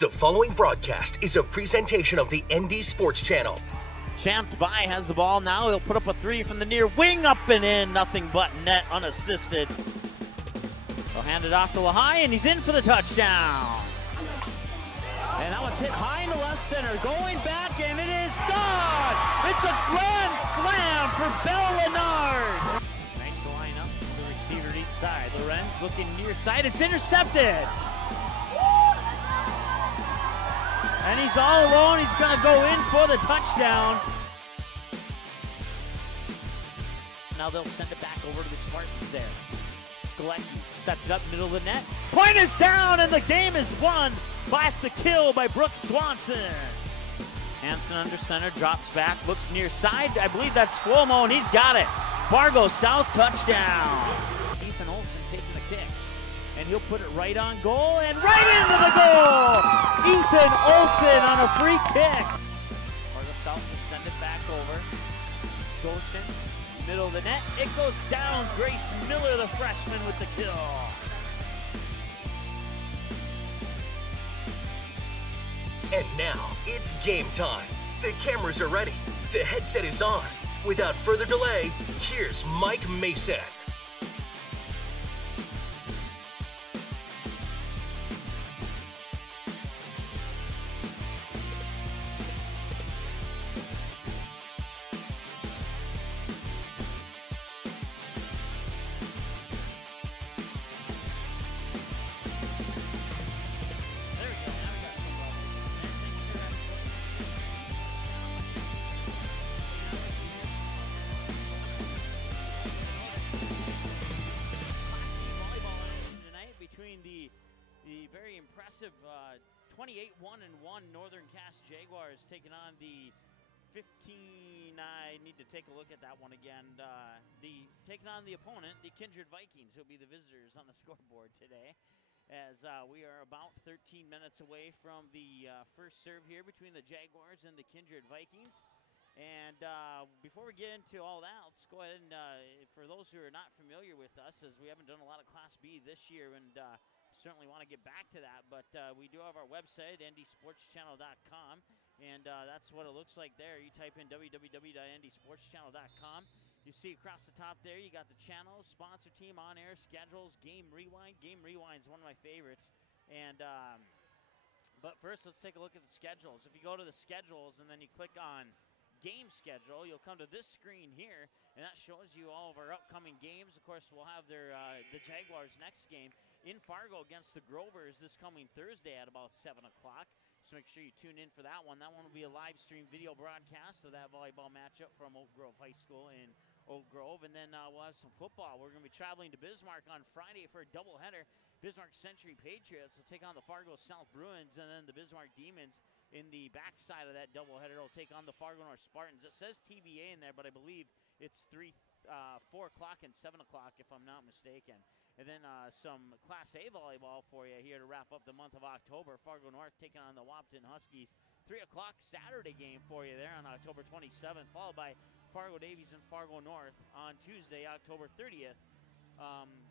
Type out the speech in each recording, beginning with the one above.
The following broadcast is a presentation of the ND Sports Channel. Chance by has the ball now. He'll put up a three from the near wing, up and in. Nothing but net, unassisted. He'll hand it off to Lahai, and he's in for the touchdown. And that one's hit high in the left center. Going back, and it is gone. It's a grand slam for Bell Leonard. Makes the line up. The receiver to each side. Lorenz looking near side. It's intercepted. And he's all alone. He's going to go in for the touchdown. Now they'll send it back over to the Spartans there. Skolecki sets it up middle of the net. Point is down, and the game is won by the kill by Brooks Swanson. Hansen under center, drops back, looks near side. I believe that's Flomo, and he's got it. Fargo South touchdown. Ethan Olson taking the kick. And he'll put it right on goal and right into the goal! Ethan Olson on a free kick. Fargo South will send it back over. Goshen, middle of the net. It goes down. Grace Miller, the freshman, with the kill. And now, it's game time. The cameras are ready. The headset is on. Without further delay, here's Mike Mason. The very impressive 28-1-1 Northern Cass Jaguars taking on the 15. I need to take a look at that one again. Taking on the opponent, the Kindred Vikings, who'll be the visitors on the scoreboard today. As we are about 13 minutes away from the first serve here between the Jaguars and the Kindred Vikings. And before we get into all that, let's go ahead and, for those who are not familiar with us, as we haven't done a lot of Class B this year, and certainly want to get back to that, but we do have our website, ndsportschannel.com, and that's what it looks like there. You type in www.ndsportschannel.com. You see across the top there, you got the channels, sponsor team, on-air, schedules, game rewind. Game rewind is one of my favorites. And but first, let's take a look at the schedules. If you go to the schedules and then you click on game schedule, you'll come to this screen here, and that shows you all of our upcoming games. Of course, we'll have the Jaguars' next game in Fargo against the Grovers this coming Thursday at about 7 o'clock. So make sure you tune in for that one. That one will be a live stream video broadcast of that volleyball matchup from Oak Grove High School in Oak Grove. And then we'll have some football. We're going to be traveling to Bismarck on Friday for a doubleheader. Bismarck Century Patriots will take on the Fargo South Bruins, and then the Bismarck Demons in the backside of that doubleheader will take on the Fargo North Spartans. It says TBA in there, but I believe it's 4 o'clock and 7 o'clock, if I'm not mistaken. And then some Class A volleyball for you here to wrap up the month of October. Fargo North taking on the Wapton Huskies. 3 o'clock Saturday game for you there on October 27th, followed by Fargo Davies and Fargo North on Tuesday, October 30th,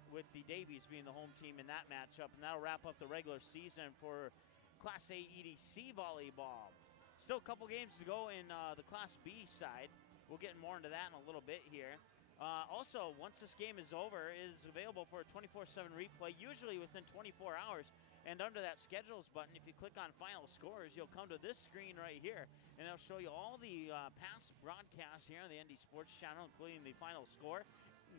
with the Davies being the home team in that matchup. And that'll wrap up the regular season for Class A EDC volleyball. Still a couple games to go in the Class B side. We'll get more into that in a little bit here. Also, once this game is over, it is available for a 24/7 replay, usually within 24 hours. And under that schedules button, if you click on final scores, you'll come to this screen right here, and it'll show you all the past broadcasts here on the ND Sports Channel, including the final score.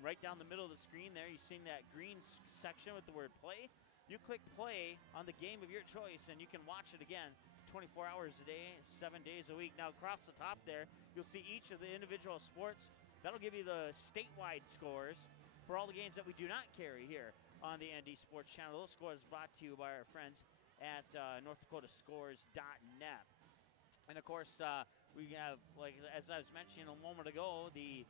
Right down the middle of the screen there, you've seen that green section with the word play. You click play on the game of your choice, and you can watch it again 24 hours a day, 7 days a week. Now, across the top there, you'll see each of the individual sports. That'll give you the statewide scores for all the games that we do not carry here on the ND Sports Channel. Those scores brought to you by our friends at NorthDakotaScores.net. And, of course, we have, like as I was mentioning a moment ago, the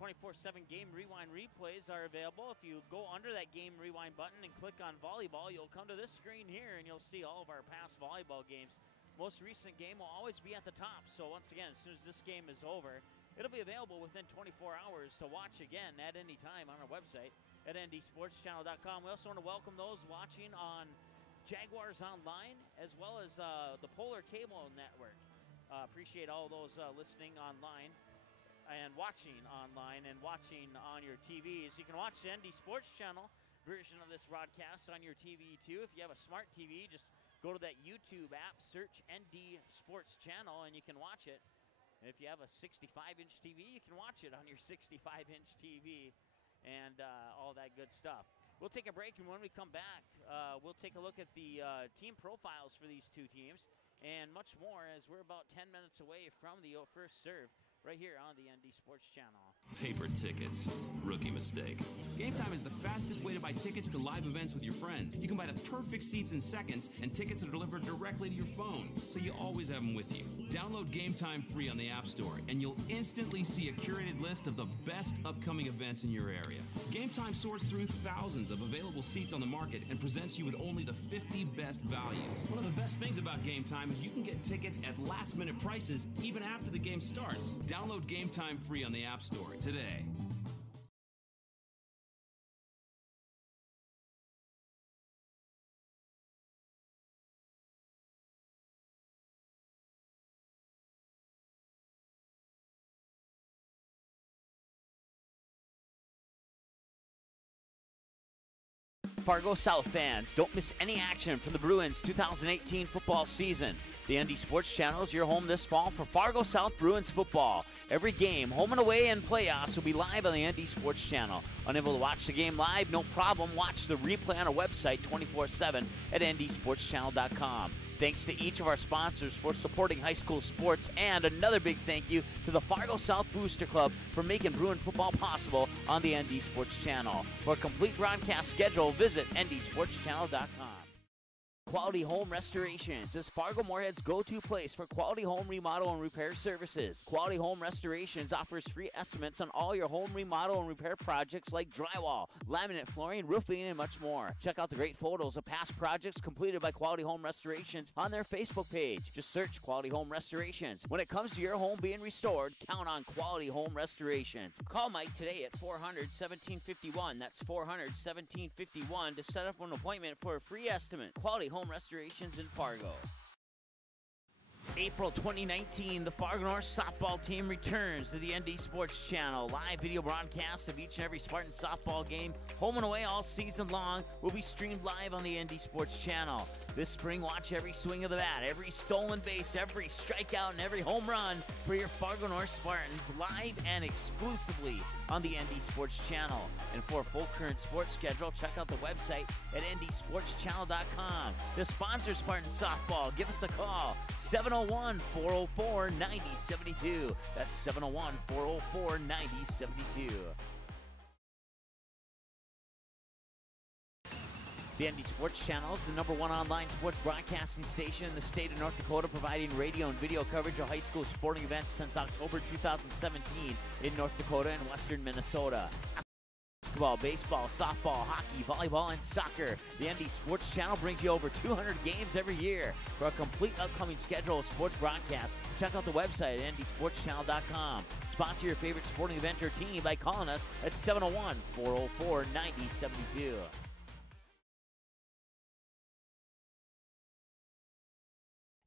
24/7 game rewind replays are available. If you go under that game rewind button and click on volleyball, you'll come to this screen here, and you'll see all of our past volleyball games. Most recent game will always be at the top. So, once again, as soon as this game is over, it'll be available within 24 hours to watch again at any time on our website at ndsportschannel.com. We also want to welcome those watching on Jaguars Online, as well as the Polar Cable Network. Appreciate all those listening online and watching online and watching on your TVs. You can watch the ND Sports Channel version of this broadcast on your TV too. If you have a smart TV, just go to that YouTube app, search ND Sports Channel, and you can watch it. And if you have a 65-inch TV, you can watch it on your 65-inch TV and all that good stuff. We'll take a break, and when we come back, we'll take a look at the team profiles for these two teams and much more, as we're about 10 minutes away from the first serve right here on the ND Sports Channel. Paper tickets. Rookie mistake. Game Time is the fastest way to buy tickets to live events with your friends. You can buy the perfect seats in seconds, and tickets are delivered directly to your phone, so you always have them with you. Download Game Time free on the App Store, and you'll instantly see a curated list of the best upcoming events in your area. Game Time sorts through thousands of available seats on the market and presents you with only the 50 best values. One of the best things about Game Time is you can get tickets at last-minute prices even after the game starts. Download Game Time free on the App Store today. Fargo South fans, don't miss any action from the Bruins 2018 football season. The ND Sports Channel is your home this fall for Fargo South Bruins football. Every game, home and away, and playoffs will be live on the ND Sports Channel. Unable to watch the game live? No problem. Watch the replay on our website 24/7 at ndsportschannel.com. Thanks to each of our sponsors for supporting high school sports, and another big thank you to the Fargo South Booster Club for making Bruin football possible on the ND Sports Channel. For a complete broadcast schedule, visit ndsportschannel.com. Quality Home Restorations is Fargo Moorhead's go-to place for quality home remodel and repair services. Quality Home Restorations offers free estimates on all your home remodel and repair projects like drywall, laminate flooring, roofing, and much more. Check out the great photos of past projects completed by Quality Home Restorations on their Facebook page. Just search Quality Home Restorations. When it comes to your home being restored, count on Quality Home Restorations. Call Mike today at 400-1751. That's 400-1751 to set up an appointment for a free estimate. Quality Home Restorations in Fargo. April 2019, the Fargo North softball team returns to the ND Sports Channel. Live video broadcasts of each and every Spartan softball game, home and away all season long, will be streamed live on the ND Sports Channel. This spring, watch every swing of the bat, every stolen base, every strikeout, and every home run for your Fargo North Spartans live and exclusively on the ND Sports Channel. And for a full current sports schedule, check out the website at ndsportschannel.com. To sponsor Spartan softball, give us a call, 701-404-9072. That's 701-404-9072. The ND Sports Channel is the #1 online sports broadcasting station in the state of North Dakota, providing radio and video coverage of high school sporting events since October 2017 in North Dakota and western Minnesota. Basketball, baseball, softball, hockey, volleyball, and soccer. The ND Sports Channel brings you over 200 games every year. For a complete upcoming schedule of sports broadcasts, check out the website at ndsportschannel.com. Sponsor your favorite sporting event or team by calling us at 701-404-9072.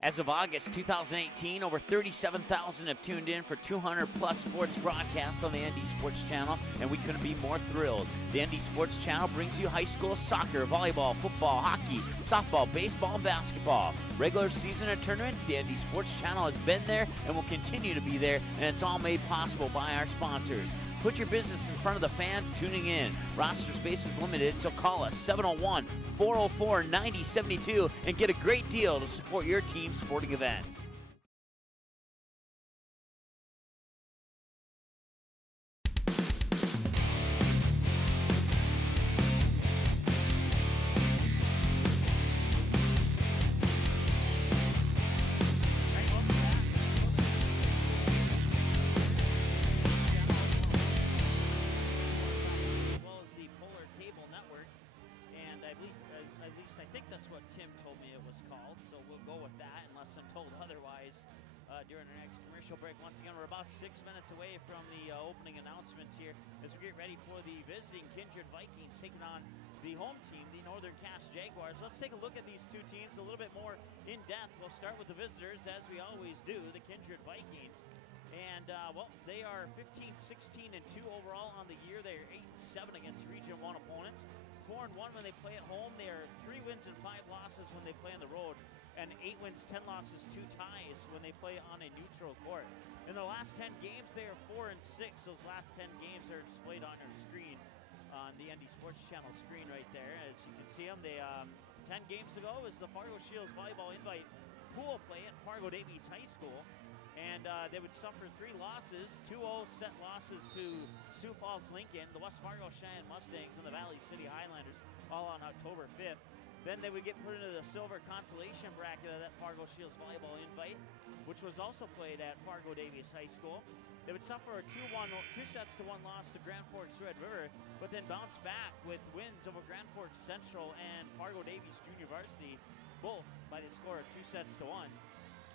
As of August 2018, over 37,000 have tuned in for 200-plus sports broadcasts on the ND Sports Channel, and we couldn't be more thrilled. The ND Sports Channel brings you high school soccer, volleyball, football, hockey, softball, baseball, and basketball. Regular season and tournaments, the ND Sports Channel has been there and will continue to be there, and it's all made possible by our sponsors. Put your business in front of the fans tuning in. Roster space is limited, so call us 701-404-9072 and get a great deal to support your team's sporting events. During our next commercial break. Once again, we're about 6 minutes away from the opening announcements here as as we get ready for the visiting Kindred Vikings taking on the home team, the Northern Cass Jaguars. Let's take a look at these two teams a little bit more in depth. We'll start with the visitors, as we always do, the Kindred Vikings. And, well, they are 15, 16, and 2 overall on the year. They are 8 and 7 against Region 1 opponents. 4 and 1 when they play at home. They are 3 wins and 5 losses when they play on the road. And 8 wins, 10 losses, 2 ties when they play on a neutral court. In the last 10 games, they are 4 and 6. Those last 10 games are displayed on your screen, on the ND Sports Channel screen right there. As you can see them, they 10 games ago was the Fargo Shields Volleyball Invite pool play at Fargo Davies High School. And they would suffer 3 losses, 2-0 set losses to Sioux Falls Lincoln, the West Fargo Cheyenne Mustangs, and the Valley City Highlanders, all on October 5th. Then they would get put into the silver consolation bracket of that Fargo Shields Volleyball Invite, which was also played at Fargo Davies High School. They would suffer a 2-1 loss to Grand Forks Red River, but then bounce back with wins over Grand Forks Central and Fargo Davies Junior Varsity, both by the score of 2-1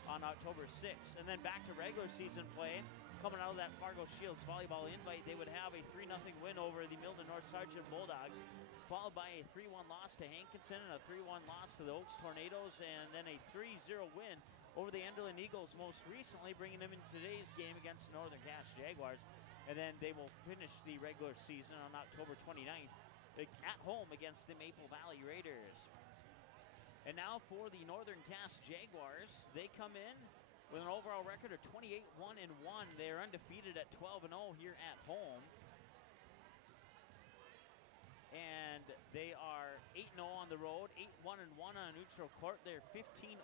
on October 6th. And then back to regular season play. Coming out of that Fargo Shields Volleyball Invite, they would have a 3-0 win over the Milton North Sargent Bulldogs, followed by a 3-1 loss to Hankinson and a 3-1 loss to the Oaks Tornadoes, and then a 3-0 win over the Enderlin Eagles, most recently bringing them into today's game against the Northern Cass Jaguars. And then they will finish the regular season on October 29th at home against the Maple Valley Raiders. And now for the Northern Cass Jaguars, they come in with an overall record of 28-1-1. They're undefeated at 12-0 here at home. And they are 8-0 on the road, 8-1-1 on a neutral court. They're 15-0-1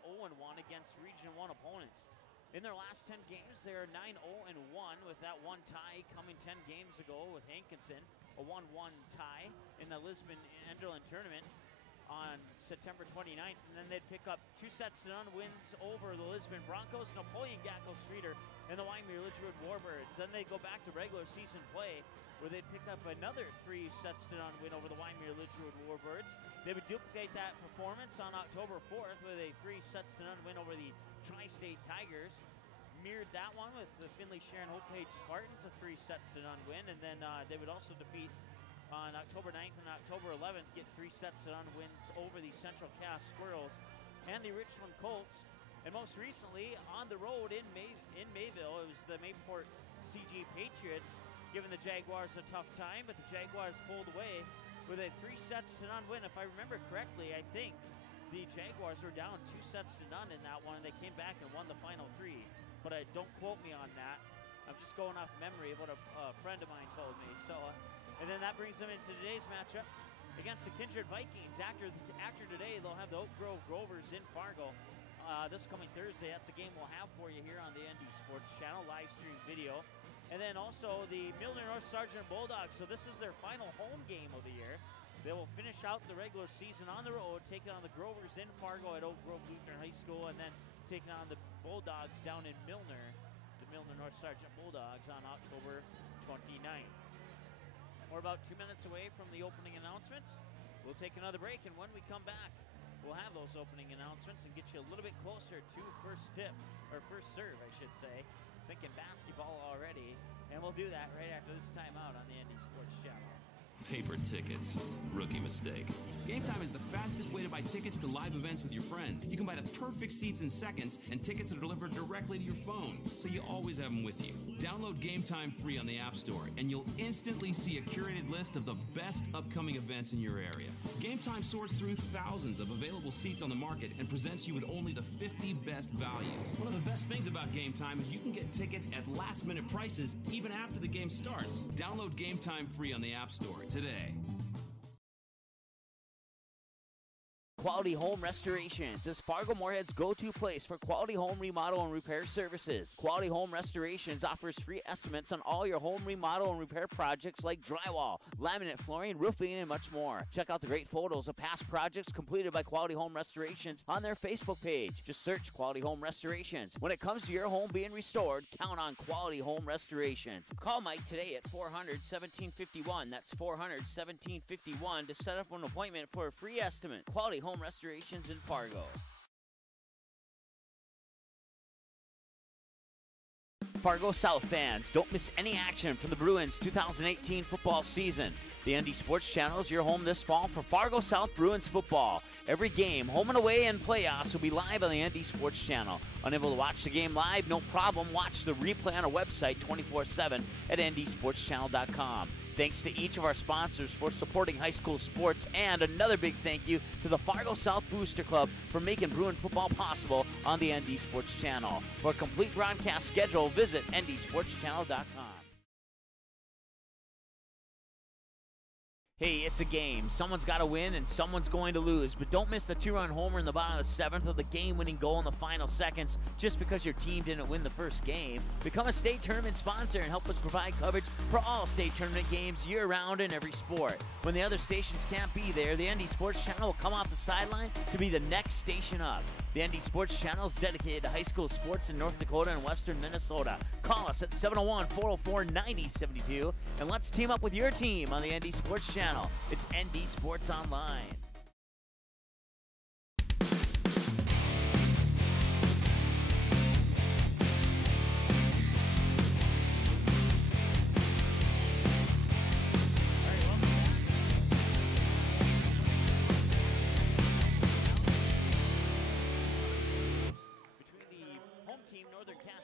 against Region 1 opponents. In their last 10 games, they're 9-0-1 with that one tie coming 10 games ago with Hankinson, a 1-1 tie in the Lisbon-Enderlin tournament on September 29th, and then they'd pick up 2-0 wins over the Lisbon Broncos, Napoleon Gackel Streeter, and the Wyoming Lidgewood Warbirds. Then they go back to regular season play, where they'd pick up another 3-0 win over the Wyoming Lidgewood Warbirds. They would duplicate that performance on October 4th with a 3-0 win over the Tri-State Tigers. Mirrored that one with the Finley Sharon Hope Page Spartans, a 3-0 win, and then they would also defeat on October 9th and October 11th, get 3-0 wins over the Central Cass Squirrels and the Richland Colts. And most recently, on the road in Mayville, it was the Mayport CG Patriots giving the Jaguars a tough time, but the Jaguars pulled away with a 3-0 win. If I remember correctly, I think the Jaguars were down 2-0 in that one, and they came back and won the final 3. But don't quote me on that. I'm just going off memory of what a friend of mine told me. So. And then that brings them into today's matchup against the Kindred Vikings. After today, they'll have the Oak Grove Grovers in Fargo this coming Thursday. That's a game we'll have for you here on the ND Sports Channel, live stream video. And then also the Milton North Sargent Bulldogs. So this is their final home game of the year. They will finish out the regular season on the road, taking on the Grovers in Fargo at Oak Grove Lutheran High School, and then taking on the Bulldogs down in Milner, the Milton North Sargent Bulldogs, on October 29th. We're about 2 minutes away from the opening announcements. We'll take another break, and when we come back, we'll have those opening announcements and get you a little bit closer to first tip, or first serve, I should say. Thinking basketball already, and we'll do that right after this timeout on the ND Sports Channel. Paper tickets. Rookie mistake. Game Time is the fastest way to buy tickets to live events with your friends. You can buy the perfect seats in seconds, and tickets are delivered directly to your phone, so you always have them with you. Download Game Time free on the App Store, and you'll instantly see a curated list of the best upcoming events in your area. Game Time sorts through thousands of available seats on the market and presents you with only the 50 best values. One of the best things about Game Time is you can get tickets at last-minute prices even after the game starts. Download Game Time free on the App Store today. Quality Home Restorations is Fargo Moorhead's go-to place for quality home remodel and repair services. Quality Home Restorations offers free estimates on all your home remodel and repair projects like drywall, laminate flooring, roofing, and much more. Check out the great photos of past projects completed by Quality Home Restorations on their Facebook page. Just search Quality Home Restorations. When it comes to your home being restored, count on Quality Home Restorations. Call Mike today at 400-1751. That's 400-1751 to set up an appointment for a free estimate. Quality Home Restorations in Fargo. Fargo South fans, don't miss any action from the Bruins 2018 football season. The ND Sports Channel is your home this fall for Fargo South Bruins football. Every game, home and away, and playoffs will be live on the ND Sports Channel. Unable to watch the game live? No problem. Watch the replay on our website 24/7 at ndsportschannel.com. Thanks to each of our sponsors for supporting high school sports, and another big thank you to the Fargo South Booster Club for making Bruin football possible on the ND Sports Channel. For a complete broadcast schedule, visit ndsportschannel.com. Hey, it's a game. Someone's got to win and someone's going to lose. But don't miss the two-run homer in the bottom of the seventh or the game-winning goal in the final seconds just because your team didn't win the first game. Become a state tournament sponsor and help us provide coverage for all state tournament games year-round in every sport. When the other stations can't be there, the ND Sports Channel will come off the sideline to be the next station up. The ND Sports Channel is dedicated to high school sports in North Dakota and western Minnesota. Call us at 701-404-9072 and let's team up with your team on the ND Sports Channel. It's ND Sports Online.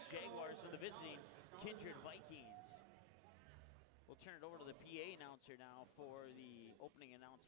Jaguars and the visiting Kindred Vikings. We'll turn it over to the PA announcer now for the opening announcements.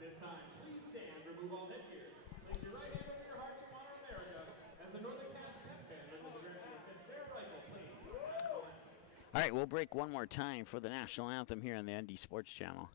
This time, please stand, remove all headgear. Place your right hand over your heart to honor America as the Northern Cast Pep Band under the direction of Miss Sarah Reichel, please. All right, we'll break one more time for the national anthem here on the ND Sports Channel.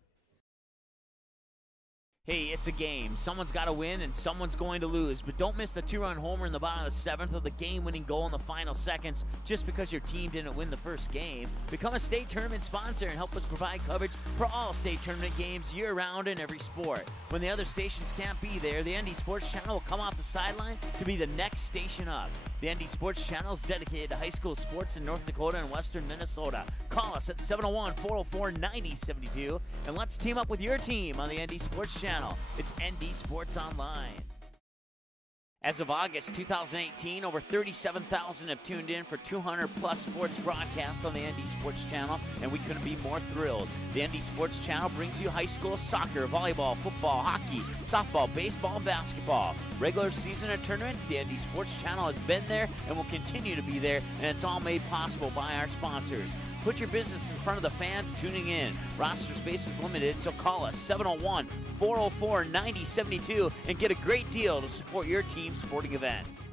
Hey, it's a game. Someone's got to win and someone's going to lose. But don't miss the two-run homer in the bottom of the seventh or the game-winning goal in the final seconds just because your team didn't win the first game. Become a state tournament sponsor and help us provide coverage for all state tournament games year-round in every sport. When the other stations can't be there, the ND Sports Channel will come off the sideline to be the next station up. The ND Sports Channel is dedicated to high school sports in North Dakota and western Minnesota. Call us at 701-404-9072 and let's team up with your team on the ND Sports Channel. It's ND Sports Online. As of August 2018, over 37,000 have tuned in for 200-plus sports broadcasts on the ND Sports Channel, and we couldn't be more thrilled. The ND Sports Channel brings you high school soccer, volleyball, football, hockey, softball, baseball, and basketball. Regular season and tournaments, the ND Sports Channel has been there and will continue to be there, and it's all made possible by our sponsors. Put your business in front of the fans tuning in. Roster space is limited, so call us 701-404-9072 and get a great deal to support your team's sporting events.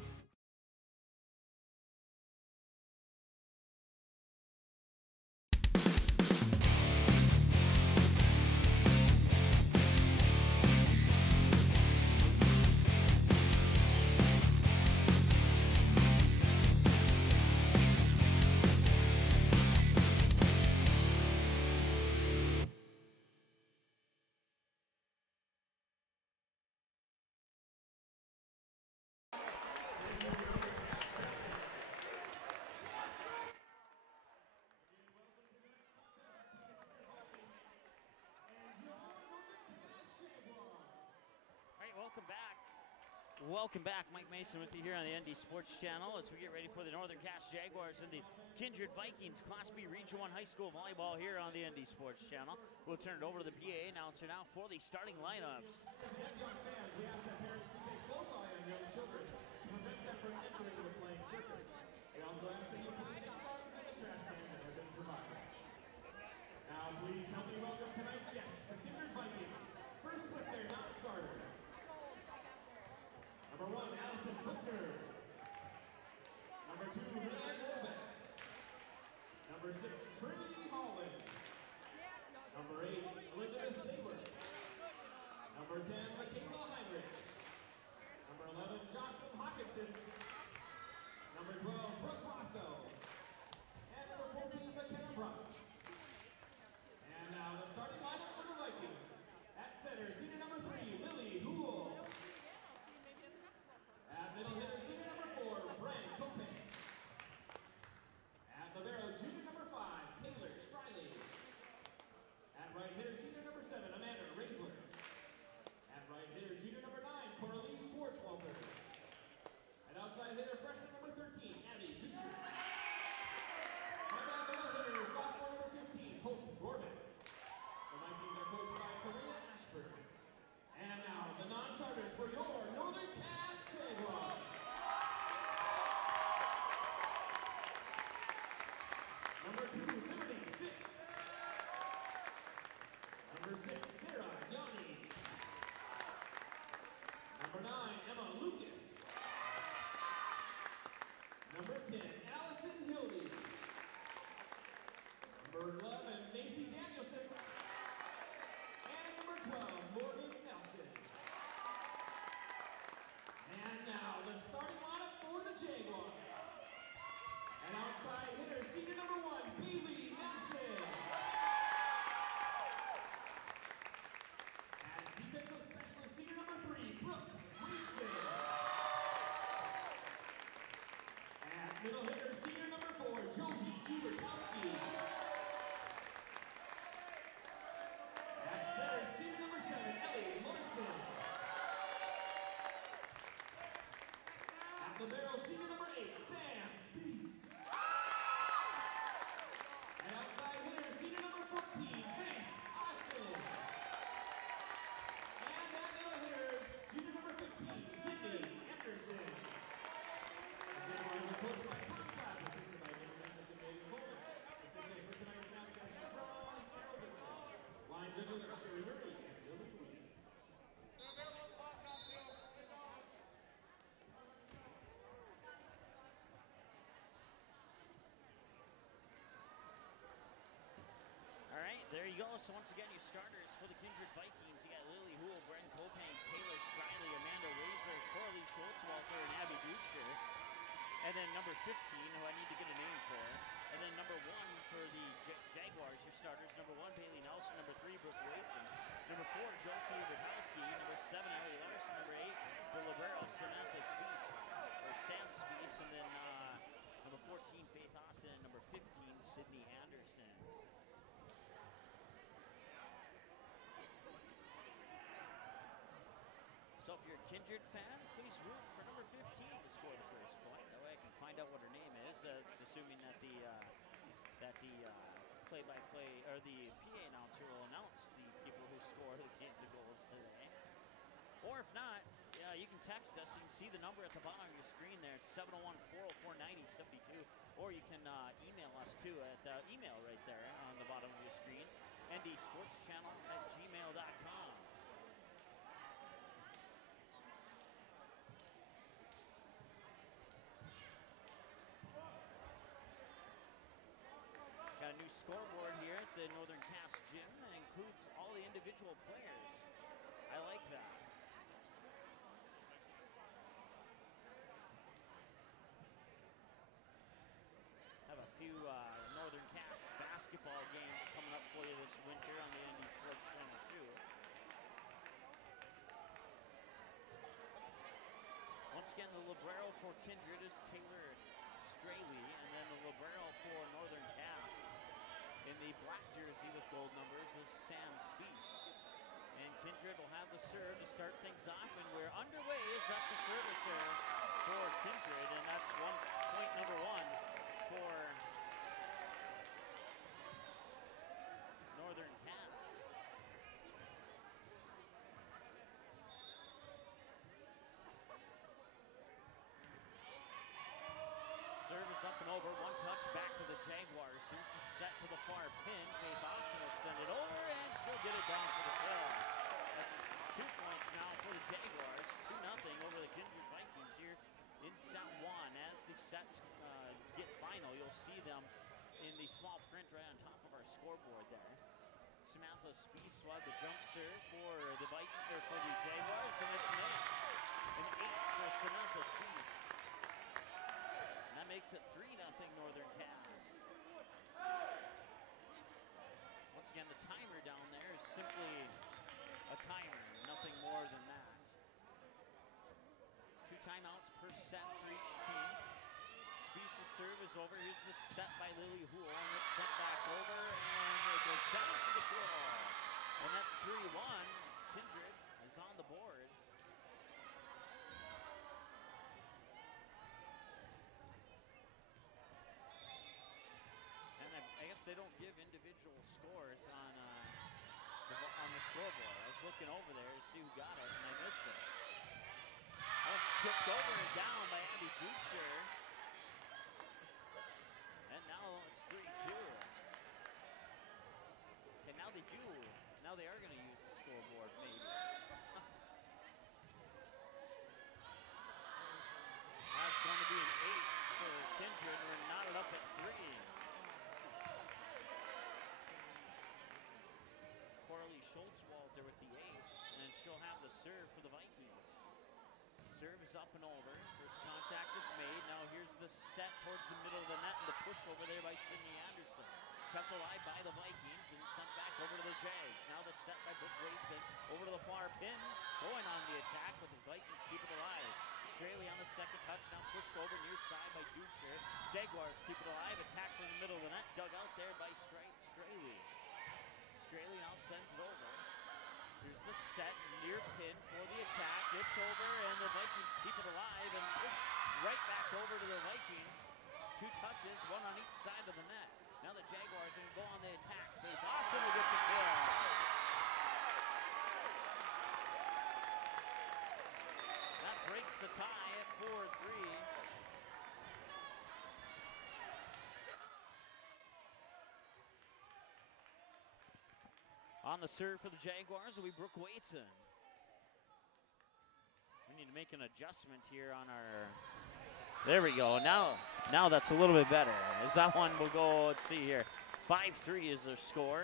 Welcome back. Mike Mason with you here on the ND Sports Channel as we get ready for the Northern Cast Jaguars and the Kindred Vikings Class B Region 1 High School Volleyball here on the ND Sports Channel. We'll turn it over to the PA announcer now for the starting lineups. Young fans, we ask that parents keep a close eye on young children to prevent them from entering the playing surface. We also ask that you please take garbage in the trash can that have been provided. Now, please help me welcome tonight's guests, the Kindred Vikings. First with their non-starter. Number 1, Allison Buckner. Number 2, Ryan Wolbeck. Number 6, Trinity Holland. Number 8, Elizabeth Saber. Number 10, Michaela Heinrich. Number 11, Jocelyn Hawkinson. Number 12, Brooke Rosso. And number 14, McKenna Brock. And now the starting lineup for the Vikings. At center, senior number 3, Lily Hool. At middle hitter, senior number 4, Brent Copain. At libero, junior number 5, Taylor Striley. At right hitter, senior number 7, Amanda Raisler. At right hitter, junior number 9, Coralie Schwartzwalter. At outside hitter, freshman number 13, Abby Dutcher. And at middle hitter, sophomore number 15, Hope Gorman. The Vikings are coached by Karina Ashford. And now, the non-starters for your Northern Cass Jaguars. Number 2, Liberty Fix. Number 6, Sarah Yanni. Number 9, Emma Lucas. Number 10, Allison Hildy. Number 11, Macy Danielson. And number 12, Morgan Nelson. And now, the starting lineup for the Jaguars. And outside hitter, senior number 1, Bailey Nelson. And defensive specialist, senior number 3, Brooke Winston. And middle hitter, senior number 4, Josie Ubertowski. At center, senior number 7, Ellie Larson. At libero, senior number 8, Sam Spees. And outside hitter, senior number 14, Faith Austin. And at middle hitter, junior number 15, Sydney Anderson. The Jaguars are coached by Tom Clapp, assisted by Nick Memphis and David Coleman. Officials for tonight's match are Hannah Brown and Carol Dixon. Line judges are Sherry Murray and Billy Queen. All right, there you go. So once again, your starters for the Kindred Vikings. You got Lily Hool, Bren Copain, Taylor Striley, Amanda Razor, Coralie Schultzwalter, and Abby Butcher. And then number 15, who I need to get a name for. And then number 1 for the Jaguars, your starters. Number 1, Bailey Nelson. Number 3, Brooke Wilson. Number 4, Josie Ubertowski. Number 7, Ellie Larson. Number 8, the libero, Samantha Spees, or Sam Spees. And then number 14, Faith Austin. And number 15, Sydney Anderson. So if you're a Kindred fan, please root for number 15 to score the first point. That way I can find out what her name is. It's assuming that the play-by-play or the PA announcer will announce the people who score the goals today. Or if not, you can text us. You can see the number at the bottom of your screen there. It's 701-404-9072. Or you can email us too at the email right there on the bottom of your screen, ndsportschannel@gmail.com. Got a new scoreboard here at the Northern Cass Gym that includes all the individual players. I like that. Have a few Northern Cass basketball games coming up for you this winter on the ND Sports Channel too. Once again, the libero for Kindred is Taylor Straley, and then the libero for Northern Cass in the black jersey with gold numbers is Sam Spees. And Kindred will have the serve to start things off, and we're underway as that's the service serve for Kindred, and that's point number 1 for Northern Cass. Serve is up and over, one touch back to the Jaguars. Here's the set to the far pin. Faith Austin will send it over, and she'll get it down for the kill. That's 2 points now for the Jaguars. 2-0 over the Kindred Vikings here in set 1. As the sets get final, you'll see them in the small print right on top of our scoreboard there. Samantha Spies will have the jump serve for the for the Jaguars, and it's an ace. An ace for Samantha Spies. And that makes it 3-0 Northern Cass. Once again, the timer down there is simply a timer, nothing more than that. 2 timeouts per set for each team. Spies' serve is over. Here's the set by Lily Houle, and it's sent back over, and it goes down for the kill. And that's 3-1. Kindred is on the board. And I guess they don't give individual scores on the scoreboard. I was looking over there to see who got it, and I missed it. Oh, it's tipped over and down by Abby Ducher. And now it's 3-2. And now they do. Now they are going to use the scoreboard, maybe. That's going to be an ace for Kindred. We're knotted up at 3. Coralie Schultz-Walter with the ace, and she'll have the serve for the Vikings. Serve is up and over. First contact is made. Now here's the set towards the middle of the net, and the push over there by Sydney Anderson. Kept alive by the Vikings and sent back over to the Jags. Now the set by Brooke Waitson over to the far pin. Going on the attack, but the Vikings keep it alive. Straley on the second touch, now pushed over near side by Ducher. Jaguars keep it alive. Attack from the middle of the net. Dug out there by Straley. Straley now sends it over. Here's the set, near pin for the attack. It's over, and the Vikings keep it alive and push right back over to the Vikings. 2 touches, 1 on each side of the net. Now the Jaguars are going to go on the attack. Faith Austin will get the kill. That breaks the tie at 4-3. On the serve for the Jaguars will be Brooke Waitson. We need to make an adjustment here on our... There we go. Now that's a little bit better. As that one will go, let's see here. 5-3 is their score.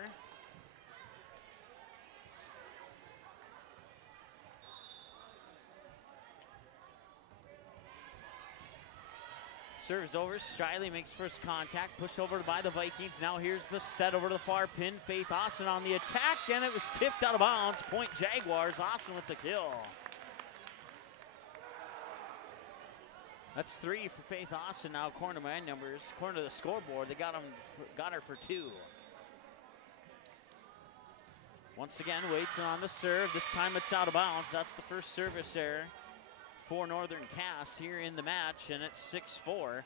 Serves over. Straley makes first contact. Push over by the Vikings. Now here's the set over to the far pin. Faith Austin on the attack, and it was tipped out of bounds. Point Jaguars. Austin with the kill. That's 3 for Faith Austin now, according to my numbers. According to the scoreboard, they got her for 2. Once again, Waitson on the serve. This time it's out of bounds. That's the first service error for Northern Cass here in the match, and it's 6-4.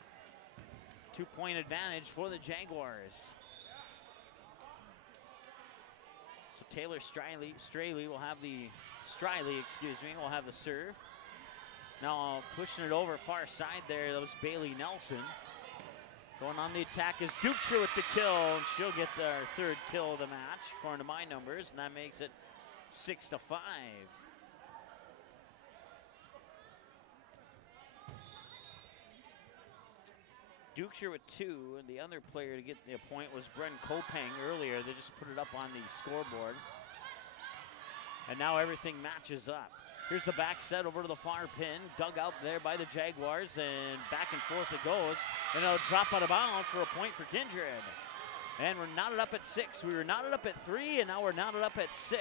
2-point advantage for the Jaguars. So Taylor Straley will have the serve. Now pushing it over far side there, that was Bailey Nelson. Going on the attack is Ducher with the kill, and she'll get their 3rd kill of the match, according to my numbers, and that makes it 6-5. Ducher with 2, and the other player to get the point was Bren Kopang earlier. They just put it up on the scoreboard. And now everything matches up. Here's the back set over to the far pin. Dug out there by the Jaguars, and back and forth it goes. And it'll drop out of bounds for a point for Kindred. And we're knotted up at 6. We were knotted up at 3, and now we're knotted up at 6.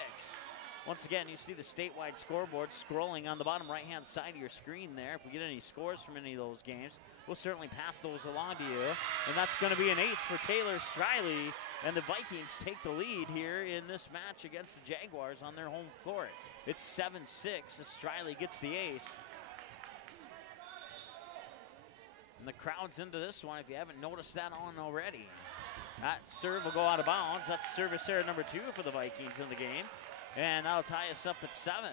Once again, you see the statewide scoreboard scrolling on the bottom right-hand side of your screen there. If we get any scores from any of those games, we'll certainly pass those along to you. And that's going to be an ace for Taylor Straley. And the Vikings take the lead here in this match against the Jaguars on their home court. It's 7-6 as Straley gets the ace. And the crowd's into this one if you haven't noticed that on already. That serve will go out of bounds. That's service error number 2 for the Vikings in the game. And that'll tie us up at 7.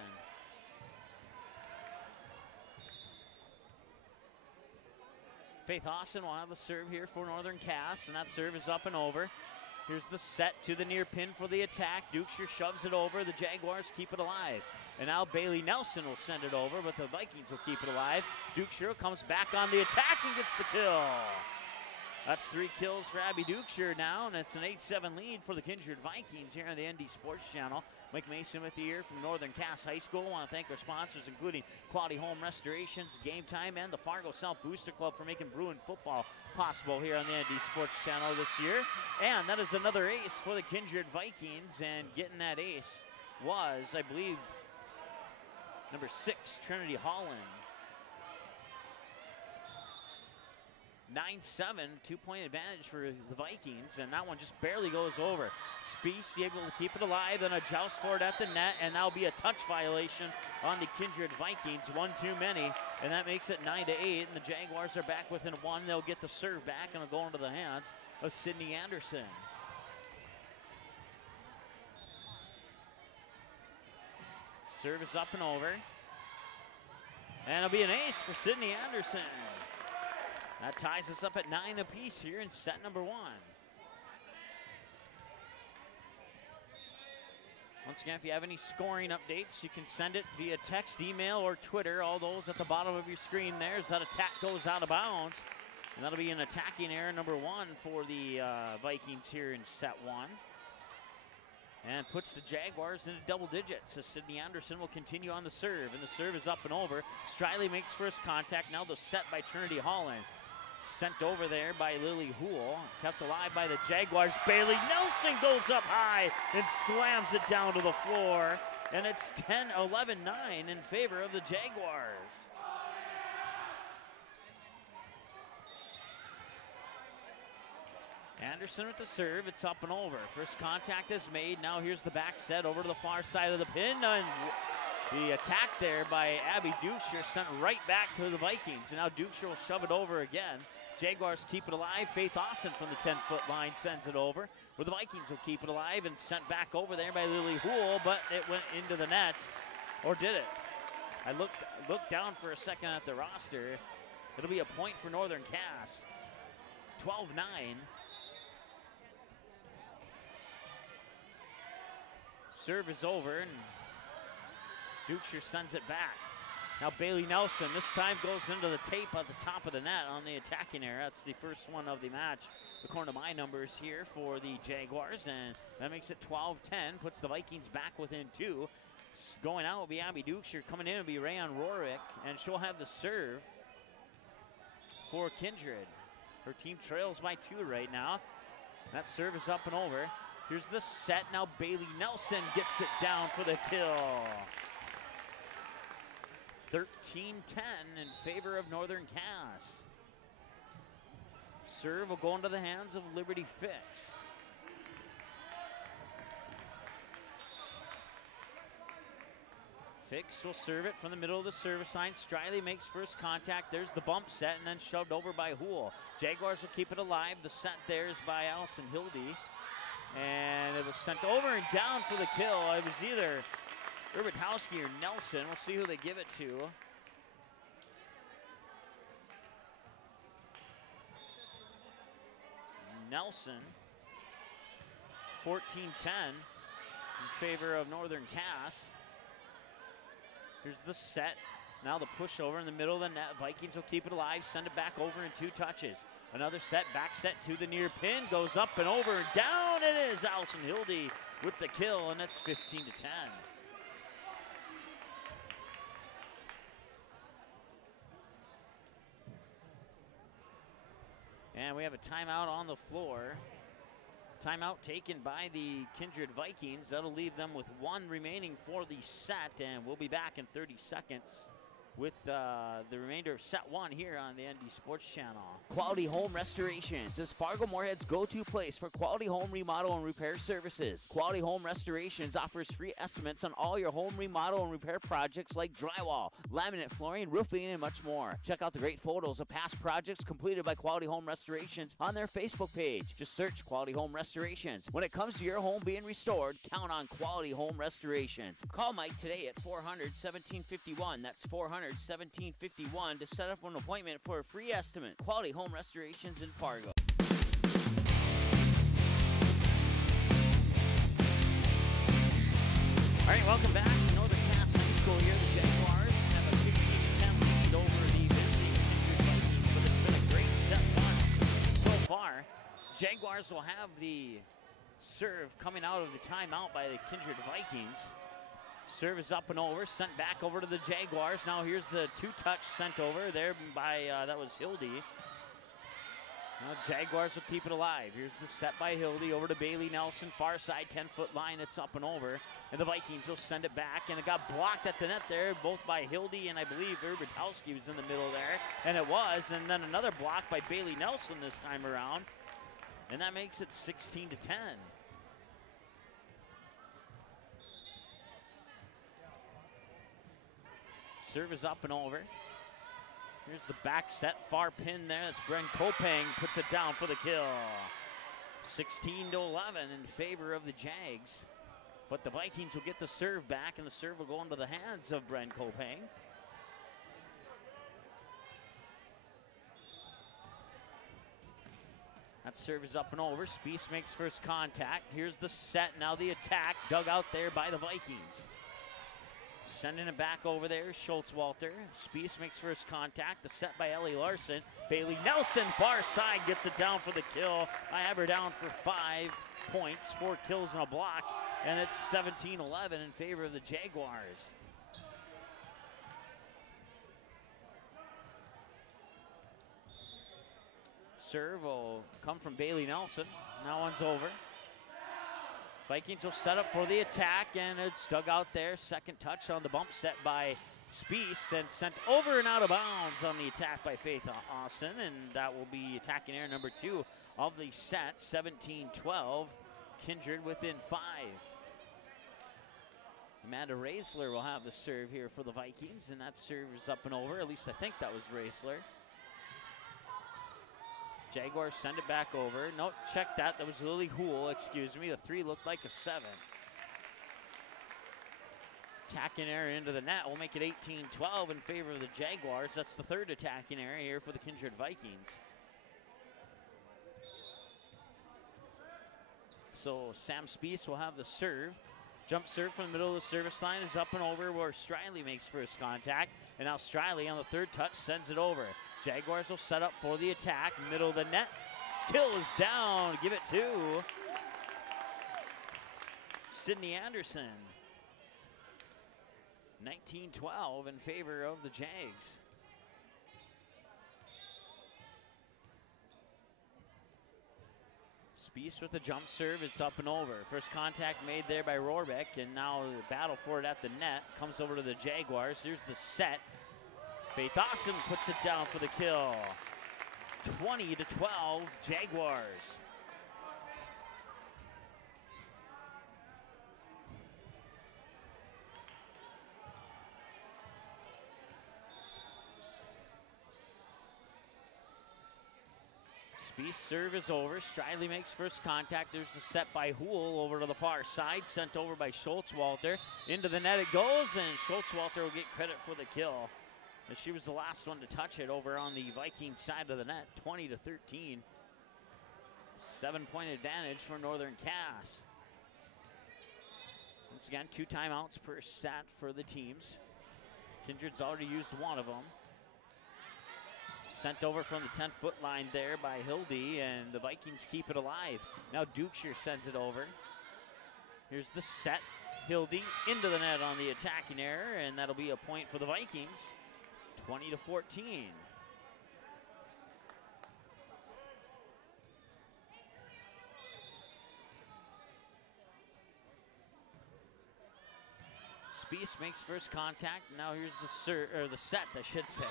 Faith Austin will have the serve here for Northern Cass, and that serve is up and over. Here's the set to the near pin for the attack. Ducher shoves it over. The Jaguars keep it alive. And now Bailey Nelson will send it over, but the Vikings will keep it alive. Ducher comes back on the attack and gets the kill. That's 3 kills for Abby Dukeshire now, and it's an 8-7 lead for the Kindred Vikings here on the ND Sports Channel. Mike Mason with you here from Northern Cass High School. I want to thank our sponsors, including Quality Home Restorations, Game Time, and the Fargo South Booster Club for making Bruin football possible here on the ND Sports Channel this year. And that is another ace for the Kindred Vikings, and getting that ace was, I believe, number 6, Trinity Holland. 9-7, 2-point advantage for the Vikings, and that one just barely goes over. Spies able to keep it alive, and a joust for it at the net, and that'll be a touch violation on the Kindred Vikings, one too many, and that makes it 9-8, and the Jaguars are back within 1. They'll get the serve back, and it'll go into the hands of Sydney Anderson. Serve is up and over, and it'll be an ace for Sydney Anderson. That ties us up at 9 apiece here in set number 1. Once again, if you have any scoring updates, you can send it via text, email, or Twitter. All those at the bottom of your screen there as that attack goes out of bounds. And that'll be an attacking error number 1 for the Vikings here in set 1. And puts the Jaguars into double digits as Sydney Anderson will continue on the serve. And the serve is up and over. Striley makes first contact. Now the set by Trinity Holland. Sent over there by Lily Houle. Kept alive by the Jaguars. Bailey Nelson goes up high and slams it down to the floor. And it's 10-11-9 in favor of the Jaguars. Anderson with the serve. It's up and over. First contact is made. Now here's the back set over to the far side of the pin. And the attack there by Abby Dukeshire sent right back to the Vikings. And now Dukeshire will shove it over again. Jaguars keep it alive. Faith Austin from the 10-foot line sends it over. Where the Vikings will keep it alive and sent back over there by Lily Houle, but it went into the net. Or did it? I looked down for a second at the roster. It'll be a point for Northern Cass. 12-9. Serve is over, and Dukeshire sends it back. Now Bailey Nelson this time goes into the tape at the top of the net on the attacking error. That's the first one of the match, according to my numbers here for the Jaguars, and that makes it 12-10, puts the Vikings back within 2. Going out will be Abby Dukeshire. Coming in will be Rayan Rorick, and she'll have the serve for Kindred. Her team trails by 2 right now. That serve is up and over. Here's the set. Now Bailey Nelson gets it down for the kill. 13-10 in favor of Northern Cass. Serve will go into the hands of Liberty Fix. Fix will serve it from the middle of the service line. Striley makes first contact. There's the bump set and then shoved over by Houle. Jaguars will keep it alive. The set there is by Allison Hildy. And it was sent over and down for the kill. It was either Urbitowski or Nelson. We'll see who they give it to. Nelson. 14-10 in favor of Northern Cass. Here's the set. Now the push over in the middle of the net. Vikings will keep it alive, send it back over in 2 touches. Another set, back set to the near pin, goes up and over and down. It is Allison Hildy with the kill, and it's 15-10. And we have a timeout on the floor. Timeout taken by the Kindred Vikings. That'll leave them with 1 remaining for the set, and we'll be back in 30 seconds with the remainder of set 1 here on the ND Sports Channel. Quality Home Restorations is Fargo Moorhead's go-to place for quality home remodel and repair services. Quality Home Restorations offers free estimates on all your home remodel and repair projects like drywall, laminate flooring, roofing, and much more. Check out the great photos of past projects completed by Quality Home Restorations on their Facebook page. Just search Quality Home Restorations. When it comes to your home being restored, count on Quality Home Restorations. Call Mike today at 400-1751. That's 400-1751 to set up an appointment for a free estimate. Quality Home Restorations in Fargo. All right, welcome back to Northern Cass High School here. The Jaguars have a 15-10 lead over the visiting Kindred Vikings, but it's been a great set 1 so far Jaguars will have the serve coming out of the timeout by the Kindred Vikings. Serve is up and over, sent back over to the Jaguars. Now here's the two-touch sent over there by, that was Hildy. Now Jaguars will keep it alive. Here's the set by Hildy over to Bailey Nelson, far side 10-foot line. It's up and over, and the Vikings will send it back, and it got blocked at the net there, both by Hildy and I believe Urbatowski was in the middle there, and it was, and then another block by Bailey Nelson this time around, and that makes it 16-10. Serve is up and over. Here's the back set, far pin there. That's Bren Kopang, puts it down for the kill. 16-11 in favor of the Jags. But the Vikings will get the serve back, and the serve will go into the hands of Bren Kopang. That serve is up and over. Spiess makes first contact. Here's the set, now the attack, dug out there by the Vikings. Sending it back over there, Schultz-Walter. Spiess makes first contact. The set by Ellie Larson. Bailey Nelson, far side, gets it down for the kill. I have her down for 5 points, 4 kills and a block, and it's 17-11 in favor of the Jaguars. Serve will come from Bailey Nelson. Now one's over. Vikings will set up for the attack, and it's dug out there. Second touch on the bump set by Spiess, and sent over and out of bounds on the attack by Faith Austin, and that will be attacking error number 2 of the set. 17-12, Kindred within 5. Amanda Raisler will have the serve here for the Vikings, and that serve is up and over. At least I think that was Raisler. Jaguars send it back over. No, check that. That was Lily Houle, excuse me. The 3 looked like a 7. Attacking error into the net will make it 18-12 in favor of the Jaguars. That's the 3rd attacking error here for the Kindred Vikings. So Sam Spiess will have the serve. Jump serve from the middle of the service line is up and over where Striley makes first contact. And now Striley on the 3rd touch sends it over. Jaguars will set up for the attack, middle of the net. Kill is down, give it to Sydney Anderson. 19-12 in favor of the Jags. Spiess with the jump serve, it's up and over. First contact made there by Rohrbeck, and now the battle for it at the net comes over to the Jaguars. Here's the set. Faith Austin puts it down for the kill. 20-12, Jaguars. Spiess serve is over. Striley makes first contact. There's the set by Houle over to the far side. Sent over by Schultz-Walter. Into the net it goes, and Schultz-Walter will get credit for the kill. And she was the last one to touch it over on the Viking side of the net. 20-13. 7-point advantage for Northern Cass. Once again, 2 timeouts per set for the teams. Kindred's already used one of them. Sent over from the 10-foot line there by Hildy, and the Vikings keep it alive. Now Dukeshire sends it over. Here's the set. Hildy into the net on the attacking error, and that'll be a point for the Vikings. 20-14. Spiess makes first contact. Now here's the set, I should say.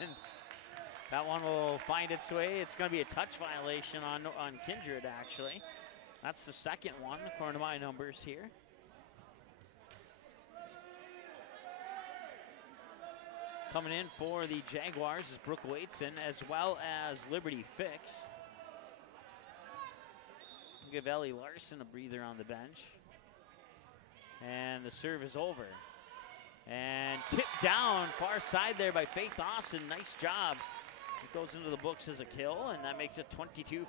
And that one will find its way. It's going to be a touch violation on Kindred, actually. That's the second one, according to my numbers here. Coming in for the Jaguars is Brooke Waitson, as well as Liberty Fix. Give Ellie Larson a breather on the bench. And the serve is over. And tipped down far side there by Faith Austin. Nice job. It goes into the books as a kill, and that makes it 22-14.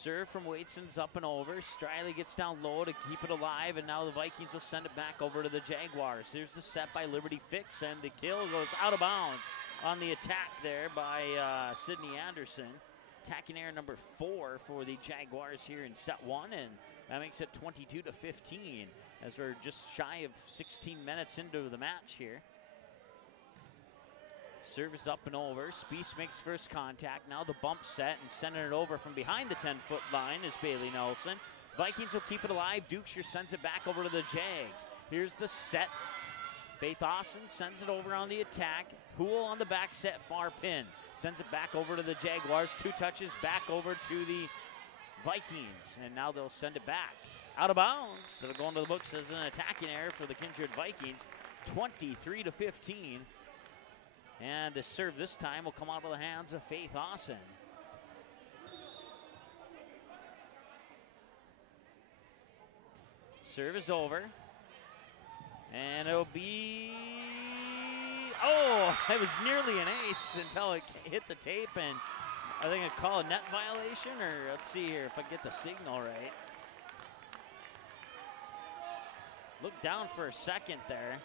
Serve from Waitson's up and over. Striley gets down low to keep it alive, and now the Vikings will send it back over to the Jaguars. Here's the set by Liberty Fix, and the kill goes out of bounds. on the attack there by Sydney Anderson. Attacking error number 4 for the Jaguars here in set 1, and that makes it 22-15 as we're just shy of 16 minutes into the match here. Serve is up and over. Spieth makes first contact. Now the bump set and sending it over from behind the 10-foot line is Bailey Nelson. Vikings will keep it alive. Dukeshire sends it back over to the Jags. Here's the set. Faith Austin sends it over on the attack. Houle on the back set, far pin. Sends it back over to the Jaguars. 2 touches back over to the Vikings. And now they'll send it back. Out of bounds. That'll go into the books as an attacking error for the Kindred Vikings. 23-15. And the serve this time will come out of the hands of Faith Austin. Serve is over. And it'll be, oh, it was nearly an ace until it hit the tape, and I think I'd call a net violation, or let's see here if I get the signal right. Look down for a second there.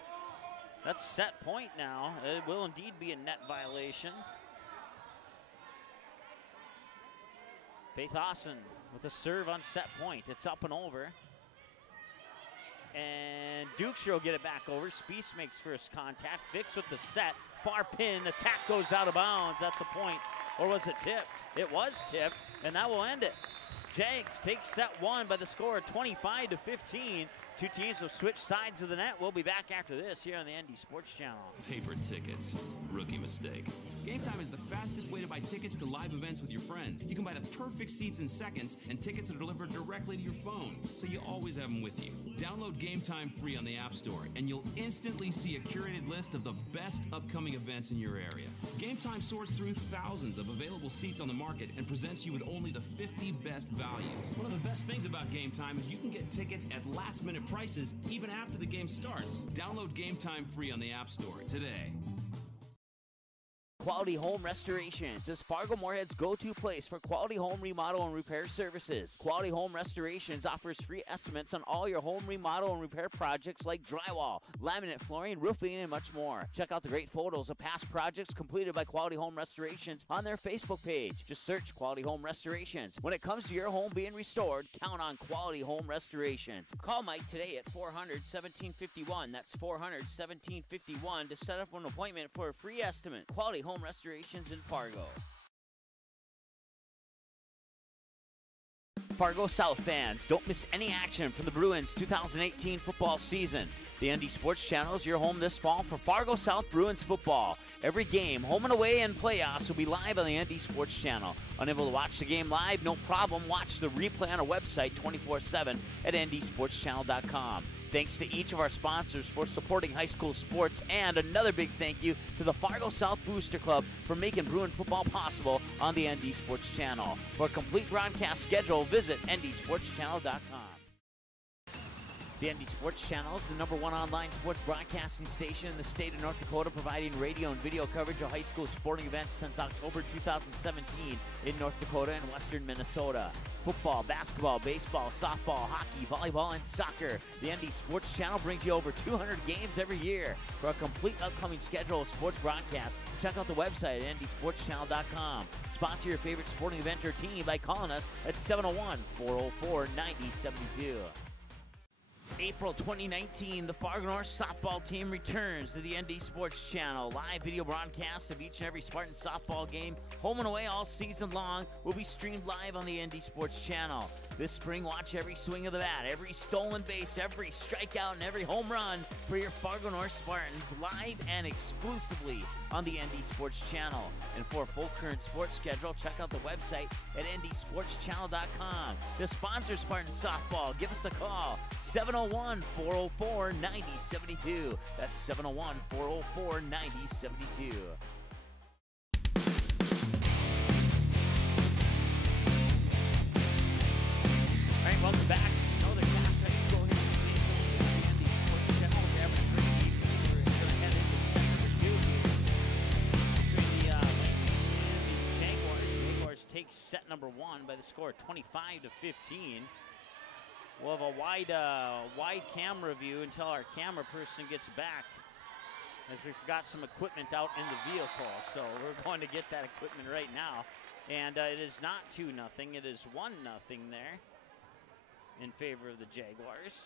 That's set point now. It will indeed be a net violation. Faith Austin with a serve on set point. It's up and over. And Dukeshire will get it back over. Spieth makes first contact. Fix with the set. Far pin. Attack goes out of bounds. That's a point. Or was it tipped? It was tipped, and that will end it. Jags take set 1 by the score of 25-15. 2 teams will switch sides of the net. We'll be back after this here on the ND Sports Channel. Paper tickets. Rookie mistake. Game Time is the fastest way to buy tickets to live events with your friends. You can buy the perfect seats in seconds, and tickets are delivered directly to your phone, so you always have them with you. Download Game Time free on the App Store, and you'll instantly see a curated list of the best upcoming events in your area. Game Time sorts through thousands of available seats on the market and presents you with only the 50 best values. One of the best things about Game Time is you can get tickets at last-minute prices even after the game starts. Download Game Time free on the App Store today. Quality Home Restorations is Fargo Moorhead's go-to place for quality home remodel and repair services. Quality Home Restorations offers free estimates on all your home remodel and repair projects like drywall, laminate flooring, roofing, and much more. Check out the great photos of past projects completed by Quality Home Restorations on their Facebook page. Just search Quality Home Restorations. When it comes to your home being restored, count on Quality Home Restorations. Call Mike today at 400-1751. That's 400-1751 to set up an appointment for a free estimate. Quality Home Restorations in Fargo. Fargo South fans, don't miss any action from the Bruins 2018 football season. The ND Sports Channel is your home this fall for Fargo South Bruins football. Every game, home and away, and playoffs will be live on the ND Sports Channel. Unable to watch the game live? No problem. Watch the replay on our website 24/7 at ndsportschannel.com. Thanks to each of our sponsors for supporting high school sports, and another big thank you to the Fargo South Booster Club for making Bruin football possible on the ND Sports Channel. For a complete broadcast schedule, visit ndsportschannel.com. The ND Sports Channel is the #1 online sports broadcasting station in the state of North Dakota, providing radio and video coverage of high school sporting events since October 2017 in North Dakota and western Minnesota. Football, basketball, baseball, softball, hockey, volleyball, and soccer. The ND Sports Channel brings you over 200 games every year. For a complete upcoming schedule of sports broadcasts, check out the website at ndsportschannel.com. Sponsor your favorite sporting event or team by calling us at 701-404-9072. April 2019, the Fargo North softball team returns to the ND Sports Channel. Live video broadcasts of each and every Spartan softball game, home and away all season long, will be streamed live on the ND Sports Channel. This spring, watch every swing of the bat, every stolen base, every strikeout, and every home run for your Fargo North Spartans, live and exclusively on the ND Sports Channel. And for a full current sports schedule, check out the website at ndsportschannel.com. To sponsor Spartan softball, give us a call, 701-404-9072. That's 701-404-9072. All right, welcome back. Another Cass High School here in the Sports Channel. We're having a great evening. We're going to head into set number 2 here between the Vikings and the Jaguars. The Jaguars take set number 1 by the score of 25-15. We'll have a wide camera view until our camera person gets back. as we forgot some equipment out in the vehicle. So we're going to get that equipment right now. And it is not 2-0, it is 1-0 there in favor of the Jaguars.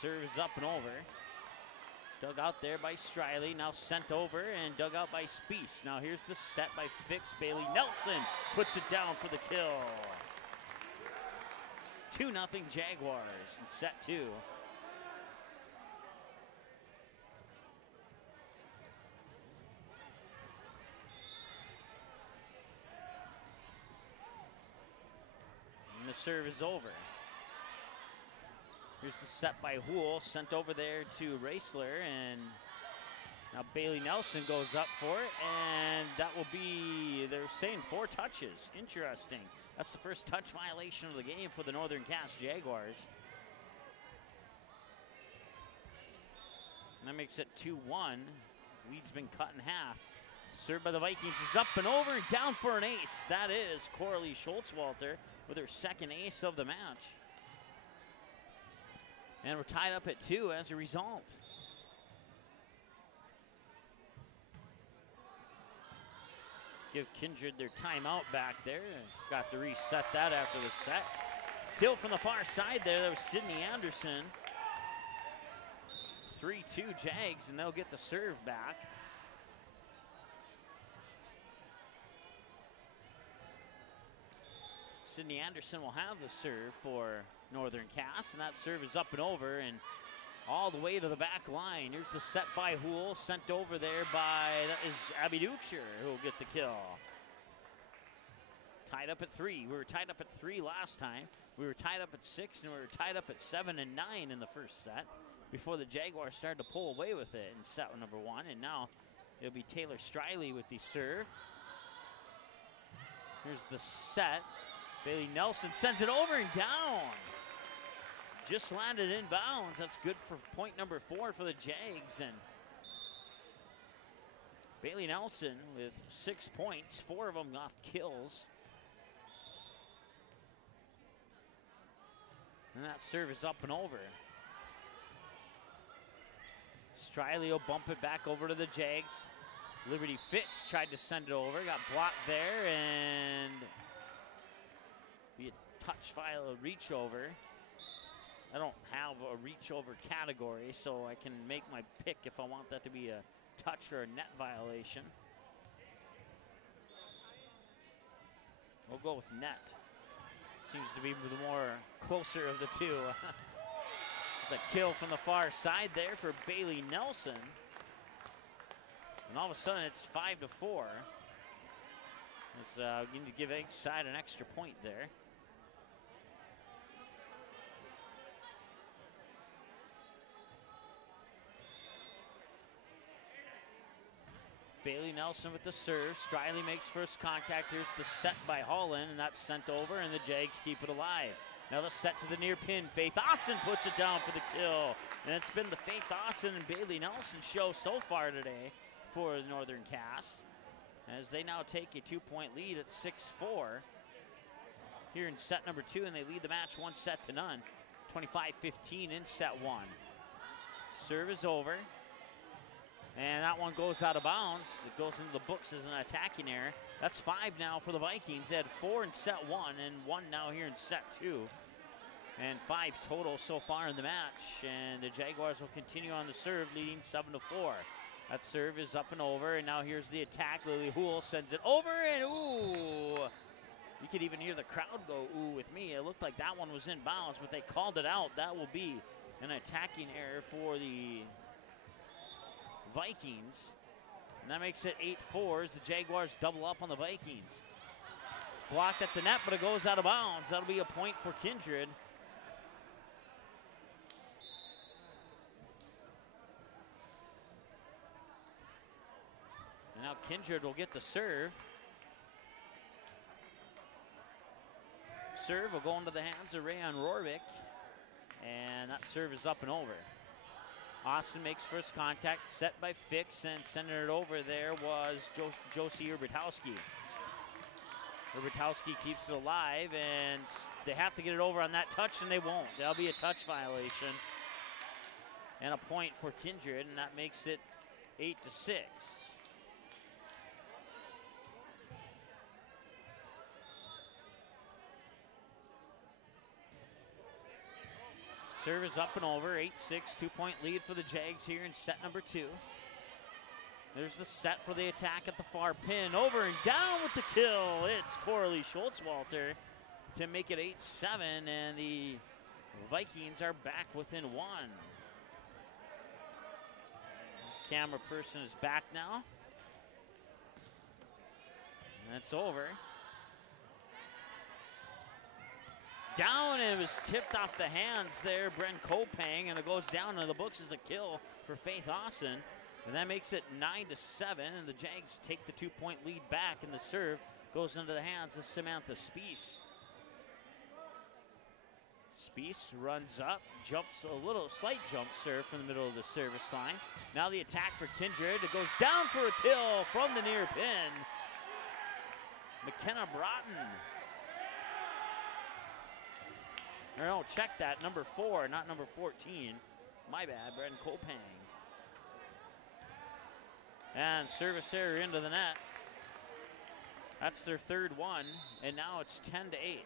Serve is up and over. Dug out there by Striley, now sent over and dug out by Spiess. Now here's the set by Fix. Bailey Nelson puts it down for the kill. 2-0 Jaguars in set 2. And the serve is over. Here's the set by Houle, sent over there to Raisler, and now Bailey Nelson goes up for it, and that will be, they're saying 4 touches. Interesting. That's the first touch violation of the game for the Northern Cass Jaguars. And that makes it 2-1. Lead's been cut in half. Served by the Vikings is up and over and down for an ace. That is Coralie Schultzwalter with her second ace of the match. And we're tied up at 2 as a result. Give Kindred their timeout back there. Got to reset that after the set. Kill from the far side there. That was Sydney Anderson. 3-2 Jags, and they'll get the serve back. Sydney Anderson will have the serve for Northern Cass, and that serve is up and over and all the way to the back line. Here's the set by Houle, sent over there by, that is Abby Dukeshire who will get the kill. Tied up at 3. We were tied up at 3 last time. We were tied up at 6, and we were tied up at 7 and 9 in the first set before the Jaguars started to pull away with it in set number 1. And now it'll be Taylor Striley with the serve. Here's the set. Bailey Nelson sends it over and down. Just landed in bounds. That's good for point number 4 for the Jags. And Bailey Nelson with 6 points, 4 of them off kills. And that serve is up and over. Striley will bump it back over to the Jags. Liberty Fitz tried to send it over, got blocked there, and be a touch file, a reach over. I don't have a reach over category, so I can make my pick if I want that to be a touch or a net violation. We'll go with net. Seems to be the more closer of the two. There's a kill from the far side there for Bailey Nelson. And all of a sudden it's 5-4. You need to give each side an extra point there. Bailey Nelson with the serve. Striley makes first contact. Here's the set by Holland, and that's sent over, and the Jags keep it alive. Now the set to the near pin. Faith Austin puts it down for the kill. And it's been the Faith Austin and Bailey Nelson show so far today for the Northern Cass, as they now take a 2-point lead at 6-4 here in set number 2, and they lead the match 1-0. 25-15 in set 1. Serve is over. And that one goes out of bounds. It goes into the books as an attacking error. That's 5 now for the Vikings. They had 4 in set 1 and 1 now here in set 2. And 5 total so far in the match. And the Jaguars will continue on the serve, leading 7-4. That serve is up and over. And now here's the attack. Lily Houle sends it over, and ooh. You could even hear the crowd go ooh with me. It looked like that one was in bounds, but they called it out. That will be an attacking error for the Vikings. And that makes it 8-4 as the Jaguars double up on the Vikings. Blocked at the net, but it goes out of bounds. That'll be a point for Kindred. And now Kindred will get the serve. Serve will go into the hands of Rayon Rorvik. And that serve is up and over. Austin makes first contact, set by Fix, and sending it over there was Josie Urbitowski. Herbertowski keeps it alive, and they have to get it over on that touch, and they won't. That'll be a touch violation. And a point for Kindred, and that makes it 8-6. Serve is up and over, 8-6, 2-point lead for the Jags here in set number 2. There's the set for the attack at the far pin. Over and down with the kill. It's Coralie Schultzwalter to make it 8-7, and the Vikings are back within 1. Camera person is back now. That's over. Down, and it was tipped off the hands there, Bren Kopang, and it goes down in the books as a kill for Faith Austin. And that makes it 9-7, and the Jags take the 2-point lead back, and the serve goes into the hands of Samantha Spiess. Spiess runs up, jumps a little, slight jump serve from the middle of the service line. Now the attack for Kindred. It goes down for a kill from the near pin. McKenna Broughton. Or no, check that, number 4, not number 14. My bad, Bren Kopang. And service error into the net. That's their third one, and now it's 10-8.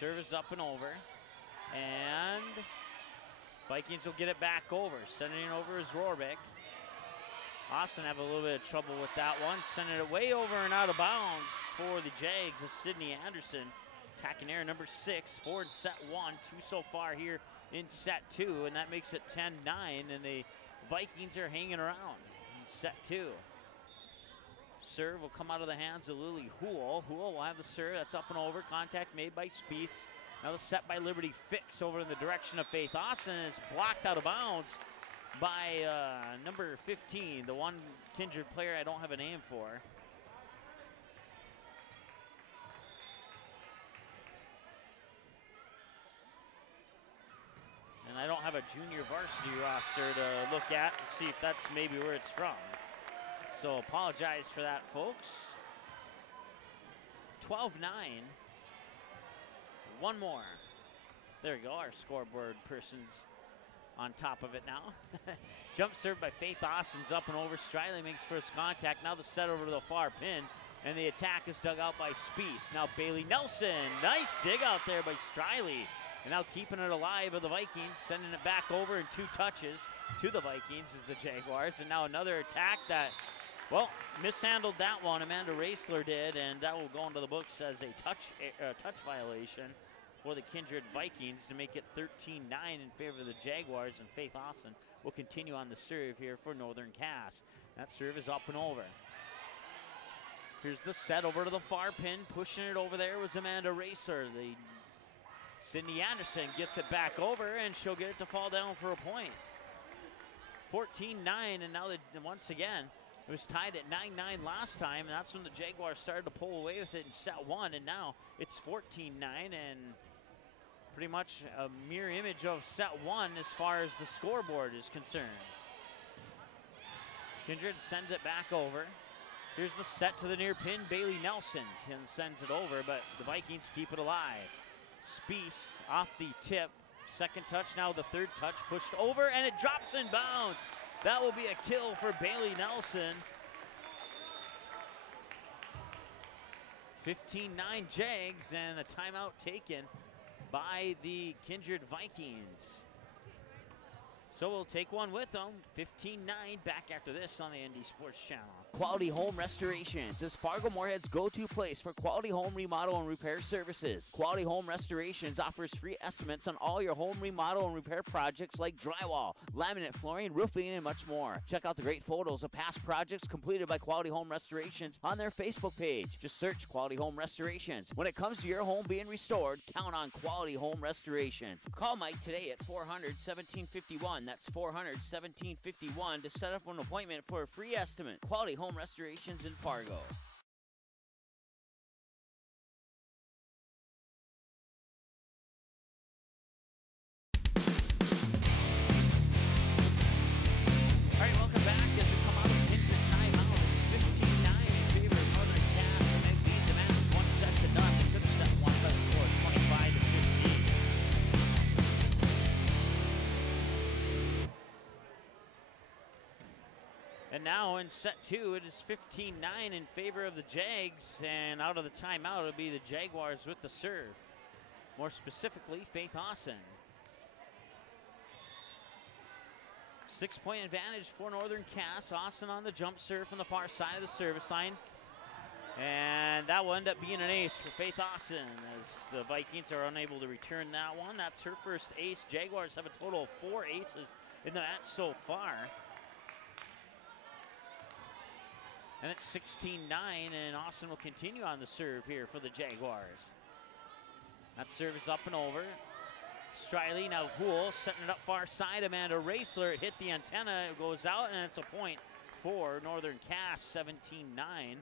Service up and over, and Vikings will get it back over. Sending it over is Rohrbeck. Austin have a little bit of trouble with that one. Sending it way over and out of bounds for the Jags with Sydney Anderson. Attacking error number 6 for set 1. 2 so far here in set 2, and that makes it 10-9, and the Vikings are hanging around in set 2. Serve will come out of the hands of Lily Houle. Houle will have the serve. That's up and over. Contact made by Spieth. Now the set by Liberty Fix over in the direction of Faith Austin. It's blocked out of bounds by number 15, the one Kindred player I don't have a name for. And I don't have a junior varsity roster to look at and see if that's maybe where it's from. So apologize for that, folks. 12-9. One more. There we go, our scoreboard person's on top of it now. Jump serve by Faith Austin's up and over. Striley makes first contact. Now the set over to the far pin, and the attack is dug out by Spiess. Now Bailey Nelson. Nice dig out there by Striley. And now keeping it alive of the Vikings, sending it back over in 2 touches to the Vikings is the Jaguars. And now another attack that, well, mishandled that one. Amanda Raisler did, and that will go into the books as a touch violation for the Kindred Vikings to make it 13-9 in favor of the Jaguars, and Faith Austin will continue on the serve here for Northern Cass. That serve is up and over. Here's the set over to the far pin. Pushing it over there was Amanda Racer. Sydney Anderson gets it back over, and she'll get it to fall down for a point. 14-9, and now once again, it was tied at 9-9 last time, and that's when the Jaguars started to pull away with it in set 1, and now it's 14-9, and pretty much a mirror image of set 1 as far as the scoreboard is concerned. Kindred sends it back over. Here's the set to the near pin. Bailey Nelson sends it over, but the Vikings keep it alive. Spiess off the tip. Second touch, now the third touch. Pushed over, and it drops in bounds. That will be a kill for Bailey Nelson. 15-9 Jags, and the timeout taken by the Kindred Vikings. So we'll take one with them. 15-9, back after this on the ND Sports Channel. Quality Home Restorations is Fargo Moorhead's go-to place for quality home remodel and repair services. Quality Home Restorations offers free estimates on all your home remodel and repair projects like drywall, laminate flooring, roofing, and much more. Check out the great photos of past projects completed by Quality Home Restorations on their Facebook page. Just search Quality Home Restorations. When it comes to your home being restored, count on Quality Home Restorations. Call Mike today at 400-1751. That's 400-1751 to set up an appointment for a free estimate. Quality Home Restorations in Fargo. And now in set two, it is 15-9 in favor of the Jags, and out of the timeout, it'll be the Jaguars with the serve. More specifically, Faith Austin. 6-point advantage for Northern Cass. Austin on the jump serve from the far side of the service line. And that will end up being an ace for Faith Austin as the Vikings are unable to return that one. That's her first ace. Jaguars have a total of 4 aces in the match so far. And it's 16-9, and Austin will continue on the serve here for the Jaguars. That serve is up and over. Striley, now Houle setting it up far side. Amanda Raisler, it hit the antenna, it goes out, and it's a point for Northern Cass, 17-9.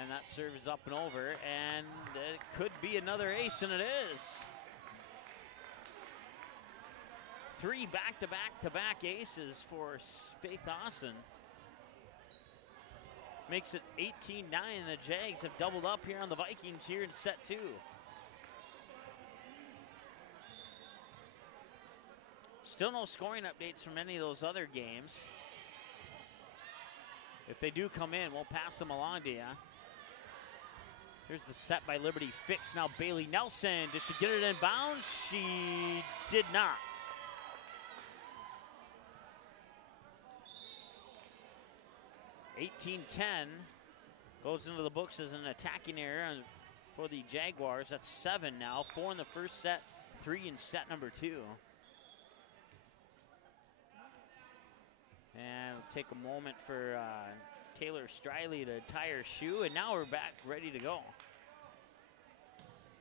And that serve is up and over, and it could be another ace, and it is. 3 back-to-back aces for Faith Austin. Makes it 18-9, and the Jags have doubled up here on the Vikings here in set two. Still no scoring updates from any of those other games. If they do come in, we'll pass them along to you. Here's the set by Liberty Fix. Now Bailey Nelson, does she get it in bounds? She did not. $18-10 goes into the books as an attacking error for the Jaguars. That's 7 now, 4 in the first set, 3 in set number 2. And we'll take a moment for Taylor Striley to tie her shoe, and now we're back ready to go.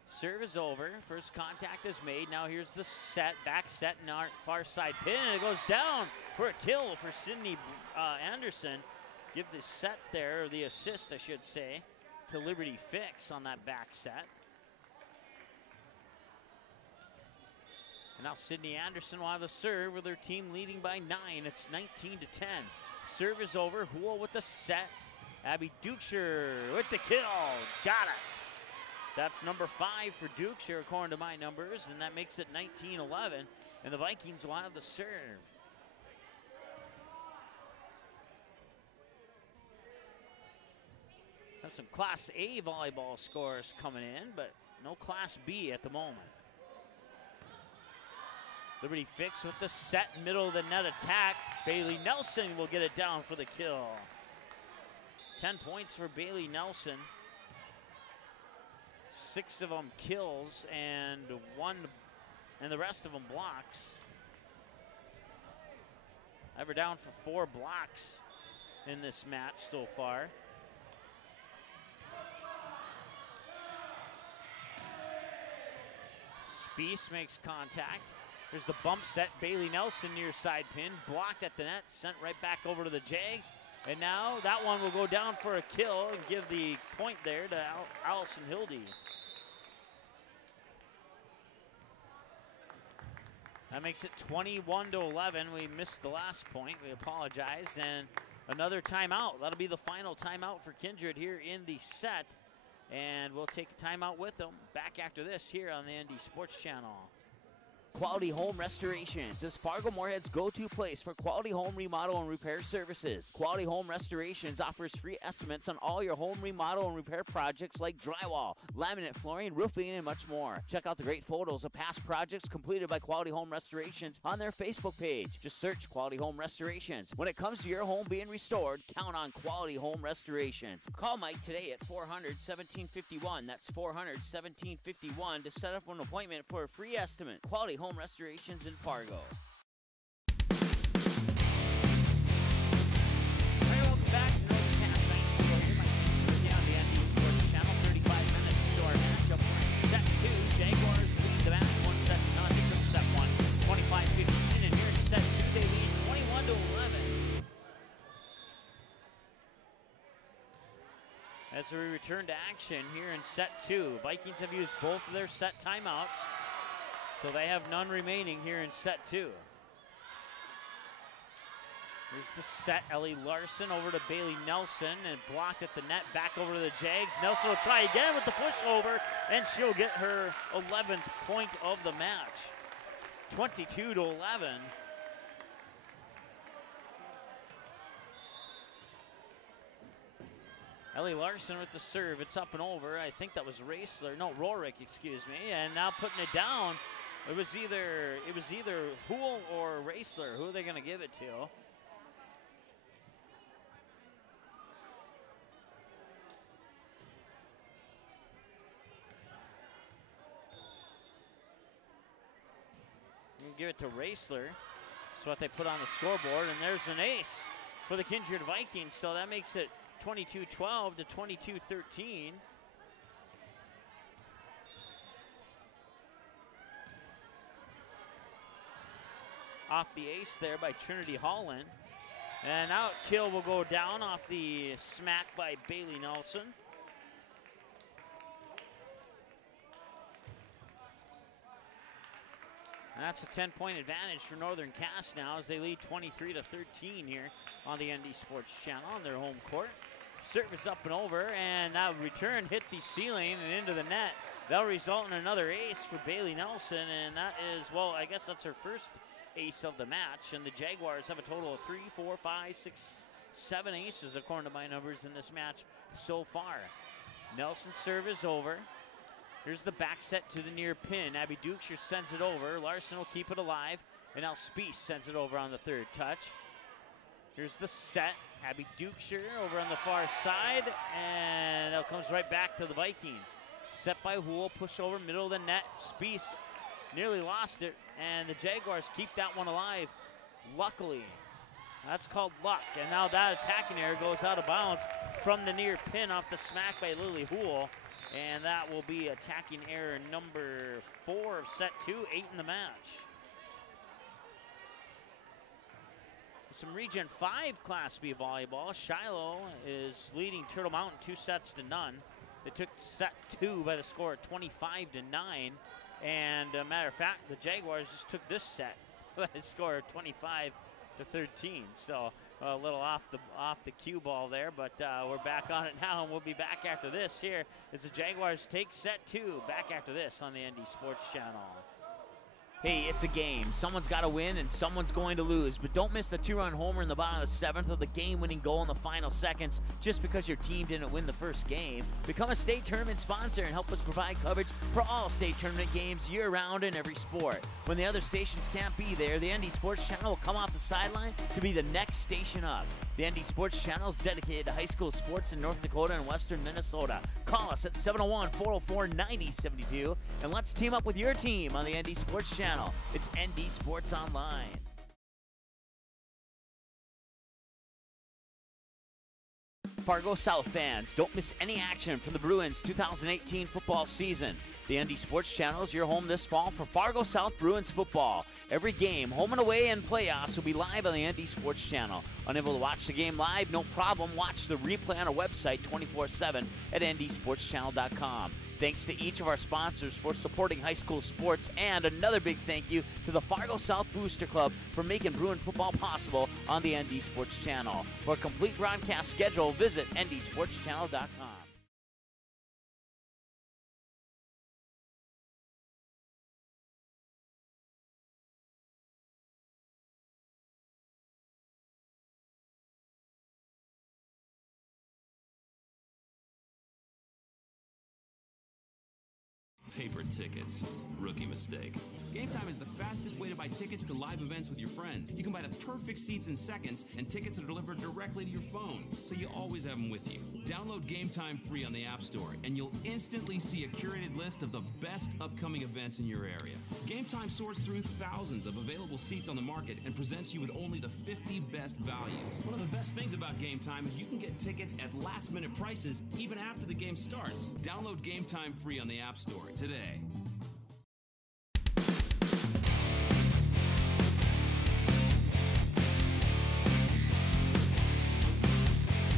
Serve is over. First contact is made. Now here's the set, back set, and our far side pin, and it goes down for a kill for Sydney Anderson. Give the set there, or the assist, I should say, to Liberty Fix on that back set. And now Sydney Anderson will have the serve with her team leading by 9. It's 19-10. Serve is over. Houle with the set. Abby Dukeshire with the kill. Got it. That's number 5 for Dukeshire according to my numbers, and that makes it 19-11. And the Vikings will have the serve. Have some Class A volleyball scores coming in, but no Class B at the moment. Liberty Fix with the set, middle of the net attack. Bailey Nelson will get it down for the kill. 10 points for Bailey Nelson. 6 of them kills and the rest of them blocks. I have her down for 4 blocks in this match so far. Spiess makes contact. There's the bump set. Bailey Nelson near side pin. Blocked at the net. Sent right back over to the Jags. And now that one will go down for a kill and give the point there to Allison Hildy. That makes it 21-11. We missed the last point. We apologize. And another timeout. That'll be the final timeout for Kindred here in the set. And we'll take a timeout with them. Back after this here on the ND Sports Channel. Quality Home Restorations is Fargo Moorhead's go-to place for quality home remodel and repair services. Quality Home Restorations offers free estimates on all your home remodel and repair projects like drywall, laminate flooring, roofing, and much more. Check out the great photos of past projects completed by Quality Home Restorations on their Facebook page. Just search Quality Home Restorations. When it comes to your home being restored, count on Quality Home Restorations. Call Mike today at 400-1751. That's 400-1751 to set up an appointment for a free estimate. Quality Home Restorations in Fargo. Welcome back to Northern Cass High School. Here, my thanks for down the ND Sports Channel. 35 minutes to our matchup. Set 2, Jaguars lead the match 1-0 from set 1, 25-15, and here in set 2 they lead 21-11. As we return to action here in set 2, Vikings have used both of their set timeouts. So they have none remaining here in set 2. Here's the set. Ellie Larson over to Bailey Nelson and blocked at the net. Back over to the Jags. Nelson will try again with the pushover, and she'll get her 11th point of the match. 22-11. Ellie Larson with the serve. It's up and over. I think that was Raisler. No, Rorick, excuse me. And now putting it down. It was either Hool or Raisler. Who are they going to give it to? Give it to Raisler. That's what they put on the scoreboard, and there's an ace for the Kindred Vikings. So that makes it 22-12 to 22-13. Off the ace there by Trinity Holland. And out kill will go down off the smack by Bailey Nelson. That's a 10-point advantage for Northern Cass now as they lead 23-13 here on the ND Sports Channel on their home court. Service up and over, and that return hit the ceiling and into the net. That'll result in another ace for Bailey Nelson, and that is, well, I guess that's her first ace of the match. And the Jaguars have a total of 3, 4, 5, 6, 7 aces according to my numbers in this match so far. Nelson's serve is over. Here's the back set to the near pin. Abby Dukeshire sends it over. Larson will keep it alive. And now Spies sends it over on the third touch. Here's the set. Abby Dukeshire over on the far side. And that comes right back to the Vikings. Set by Hool. Push over middle of the net. Spies nearly lost it. And the Jaguars keep that one alive. Luckily. That's called luck. And now that attacking error goes out of bounds from the near pin off the smack by Lily Hool. And that will be attacking error number 4 of set 2, 8 in the match. Some Region 5 Class B volleyball. Shiloh is leading Turtle Mountain 2-0. They took set 2 by the score of 25-9. And matter of fact, the Jaguars just took this set by the score of 25-13. So a little off the cue ball there, but we're back on it now, and we'll be back after this here as the Jaguars take set 2. Back after this on the ND Sports Channel. Hey, it's a game. Someone's got to win and someone's going to lose, but don't miss the 2-run homer in the bottom of the 7th or the game-winning goal in the final seconds just because your team didn't win the first game. Become a state tournament sponsor and help us provide coverage for all state tournament games year-round in every sport. When the other stations can't be there, the ND Sports Channel will come off the sideline to be the next station up. The ND Sports Channel is dedicated to high school sports in North Dakota and western Minnesota. Call us at 701-404-9072, and let's team up with your team on the ND Sports Channel. It's ND Sports Online. Fargo South fans, don't miss any action from the Bruins 2018 football season. The ND Sports Channel is your home this fall for Fargo South Bruins football. Every game, home and away, and playoffs will be live on the ND Sports Channel. Unable to watch the game live? No problem. Watch the replay on our website 24/7 at ndsportschannel.com. Thanks to each of our sponsors for supporting high school sports, and another big thank you to the Fargo South Booster Club for making Bruin football possible on the ND Sports Channel. For a complete broadcast schedule, visit ndsportschannel.com. Paper tickets. Rookie mistake. Game Time is the fastest way to buy tickets to live events with your friends. You can buy the perfect seats in seconds, and tickets are delivered directly to your phone, so you always have them with you. Download Game Time free on the App Store, and you'll instantly see a curated list of the best upcoming events in your area. Game Time sorts through thousands of available seats on the market and presents you with only the 50 best values. One of the best things about Game Time is you can get tickets at last-minute prices even after the game starts. Download Game Time free on the App Store today.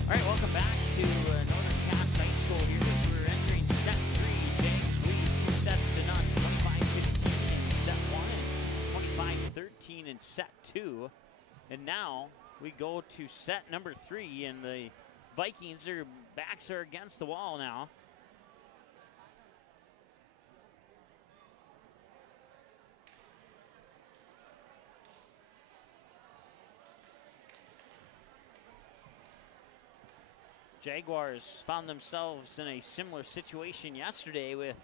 All right, welcome back to Northern Cass High School here as we're entering set 3. Jags lead 2-0, 25-15 in set 1 and 25-13 in set 2. And now we go to set number 3, and the Vikings, their backs are against the wall now. Jaguars found themselves in a similar situation yesterday with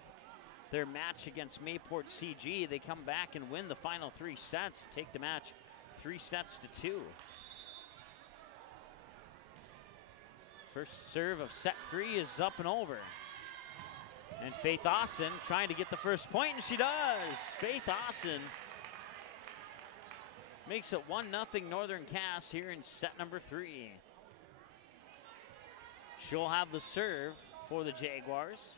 their match against Mayport CG. They come back and win the final 3 sets, take the match 3-2. First serve of set 3 is up and over. And Faith Austin trying to get the first point, and she does. Faith Austin makes it 1-0 Northern Cass here in set number 3. She'll have the serve for the Jaguars.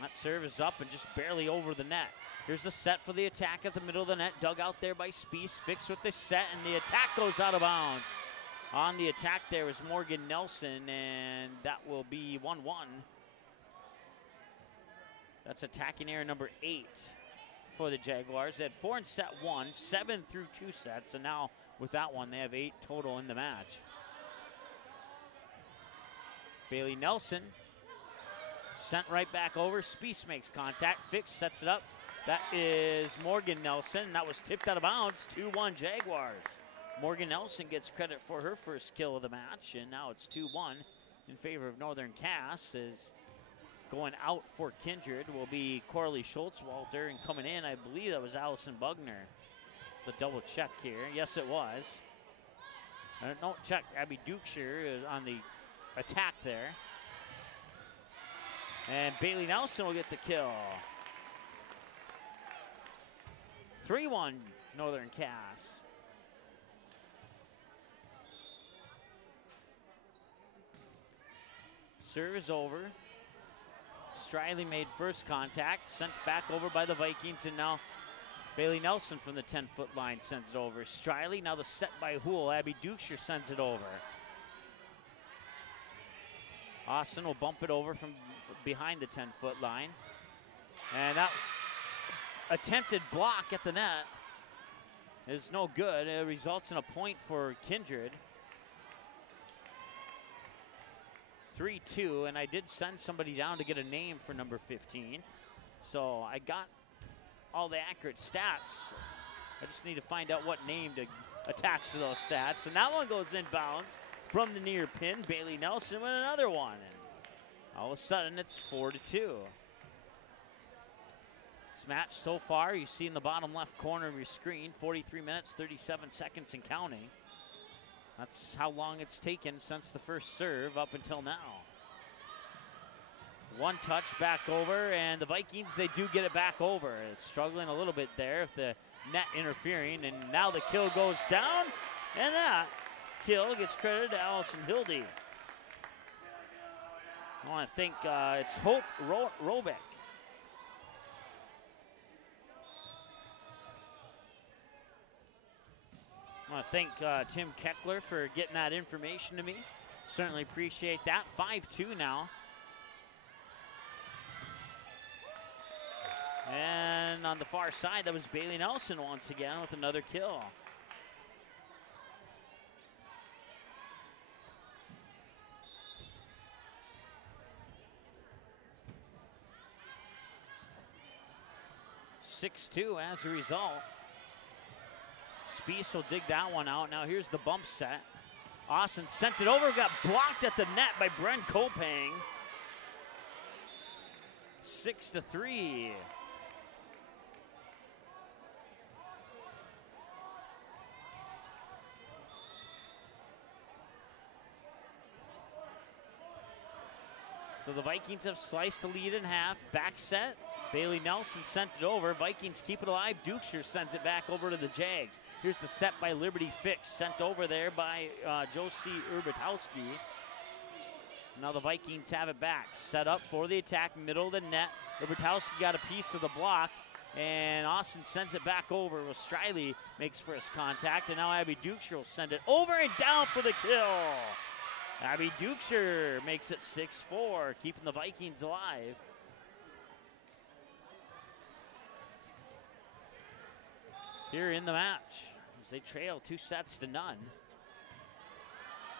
That serve is up and just barely over the net. Here's the set for the attack at the middle of the net. Dug out there by Spies. Fixed with the set, and the attack goes out of bounds. On the attack there was Morgan Nelson, and that will be 1-1. That's attacking error number 8 for the Jaguars. They had 4 in set 1, 7 through 2 sets, and now with that one, they have 8 total in the match. Bailey Nelson sent right back over. Spies makes contact. Fix sets it up. That is Morgan Nelson. That was tipped out of bounds. 2-1 Jaguars. Morgan Nelson gets credit for her first kill of the match, and now it's 2-1 in favor of Northern Cass. As going out for Kindred will be Coralie Schultz-Walter, and coming in, I believe that was Allison Bugner. The double check here. Yes, it was. Don't check. Abby Dukeshire is on the attack there. And Bailey Nelson will get the kill. 3-1 Northern Cass. Serve is over. Striley made first contact, sent back over by the Vikings, and now Bailey Nelson from the 10-foot line sends it over. Striley, now the set by Houle. Abby Dukeshire sends it over. Austin will bump it over from behind the 10-foot line. And that attempted block at the net is no good. It results in a point for Kindred. 3-2, and I did send somebody down to get a name for number 15. So I got all the accurate stats. I just need to find out what name to attach to those stats. And that one goes inbounds from the near pin. Bailey Nelson with another one. And all of a sudden, it's 4-2. This match so far, you see in the bottom left corner of your screen, 43 minutes, 37 seconds and counting. That's how long it's taken since the first serve up until now. One touch back over, and the Vikings, they do get it back over. It's struggling a little bit there if the net interfering, and now the kill goes down, and that kill gets credited to Allison Hildy. I want to think it's Hope Robeck. I want to thank Tim Keckler for getting that information to me. Certainly appreciate that. 5-2 now. And on the far side, that was Bailey Nelson once again with another kill. (6-2) as a result. Spies will dig that one out. Now here's the bump set. Austin sent it over, got blocked at the net by Bren Kopang. 6-3. So the Vikings have sliced the lead in half. Back set. Bailey Nelson sent it over. Vikings keep it alive. Dukeshire sends it back over to the Jags. Here's the set by Liberty Fix. Sent over there by Josie Urbitowski. Now the Vikings have it back. Set up for the attack, middle of the net. Urbitowski got a piece of the block, and Austin sends it back over. Well, Striley makes first contact, and now Abby Dukeshire will send it over and down for the kill. Abby Dukeshire makes it 6-4, keeping the Vikings alive. Here in the match, They trail 2-0.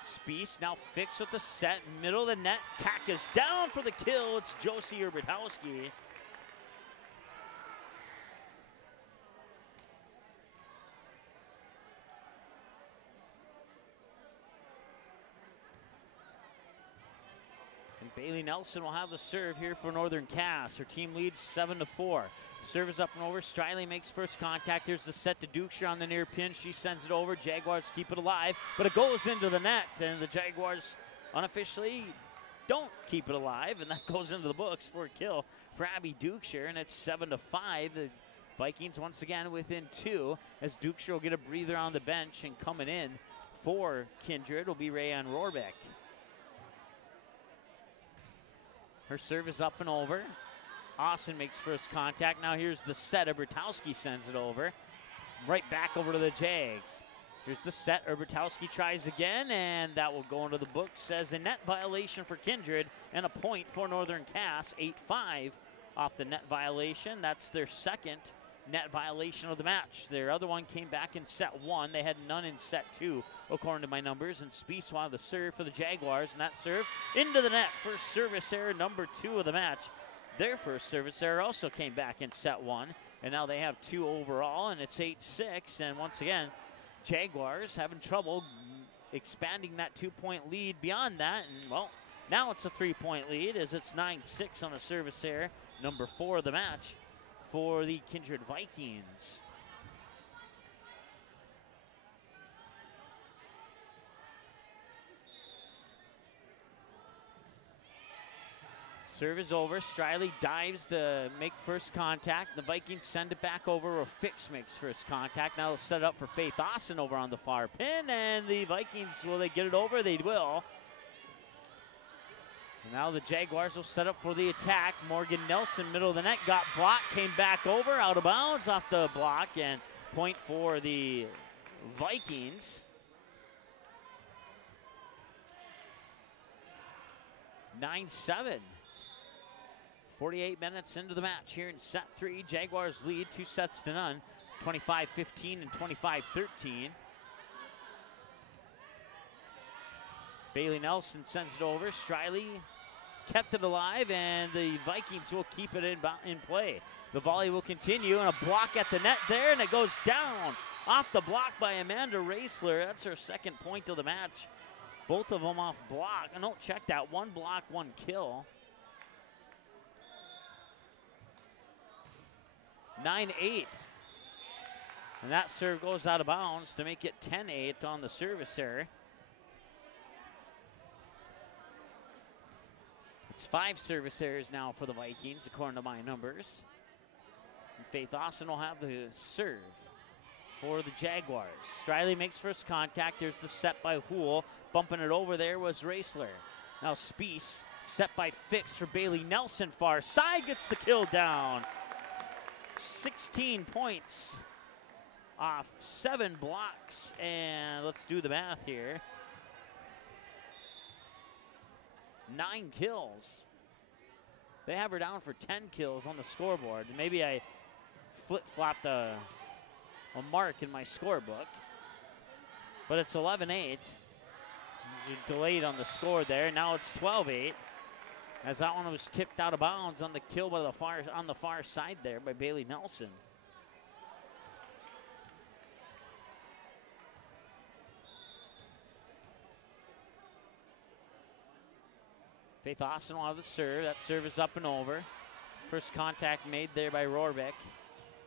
Spies now fixed with the set, middle of the net. Tack is down for the kill. It's Josie Urbatowski. And Bailey Nelson will have the serve here for Northern Cass. Her team leads 7-4. Serve is up and over. Striley makes first contact. Here's the set to Dukeshire on the near pin. She sends it over. Jaguars keep it alive, but it goes into the net, and the Jaguars unofficially don't keep it alive, and that goes into the books for a kill for Abby Dukeshire, and it's 7-5. The Vikings once again within 2 as Dukeshire will get a breather on the bench, and coming in for Kindred will be Rayanne Rohrbeck. Her serve is up and over. Austin makes first contact. Now here's the set. Urbatowski sends it over. Right back over to the Jags. Here's the set. Urbatowski tries again, and that will go into the books as a net violation for Kindred and a point for Northern Cass. 8-5 off the net violation. That's their second net violation of the match. Their other one came back in set 1. They had none in set 2, according to my numbers. And Spies will have the serve for the Jaguars, and that serve into the net. First service error, number 2 of the match. Their first service error also came back in set 1, and now they have 2 overall, and it's 8-6. And once again, Jaguars having trouble expanding that 2-point lead beyond that. And, well, now it's a 3-point lead as it's 9-6 on a service error, number 4 of the match for the Kindred Vikings. Serve is over. Striley dives to make first contact. The Vikings send it back over. Fix makes first contact. Now they'll set it up for Faith Austin over on the far pin. And the Vikings, will they get it over? They will. And now the Jaguars will set up for the attack. Morgan Nelson, middle of the net, got blocked, came back over, out of bounds off the block, and point for the Vikings. 9-7. 48 minutes into the match here in set 3. Jaguars lead 2-0, 25-15 and 25-13. Bailey Nelson sends it over. Striley kept it alive, and the Vikings will keep it in play. The volley will continue, and a block at the net there, and it goes down off the block by Amanda Raisler. That's her second point of the match. Both of them off block. And don't check that. 1 block, 1 kill. 9-8. And that serve goes out of bounds to make it 10-8 on the service error. It's 5 service errors now for the Vikings, according to my numbers. And Faith Austin will have the serve for the Jaguars. Striley makes first contact. There's the set by Houle. Bumping it over there was Raisler. Now Spies, set by Fix for Bailey Nelson. Far side, gets the kill down. 16 points off 7 blocks. And let's do the math here. 9 kills. They have her down for 10 kills on the scoreboard. Maybe I flip-flopped a mark in my scorebook. But it's 11-8. Delayed on the score there. Now it's 12-8. As that one was tipped out of bounds on the kill by on the far side there by Bailey Nelson. Faith Austin will have the serve. That serve is up and over. First contact made there by Rohrbeck.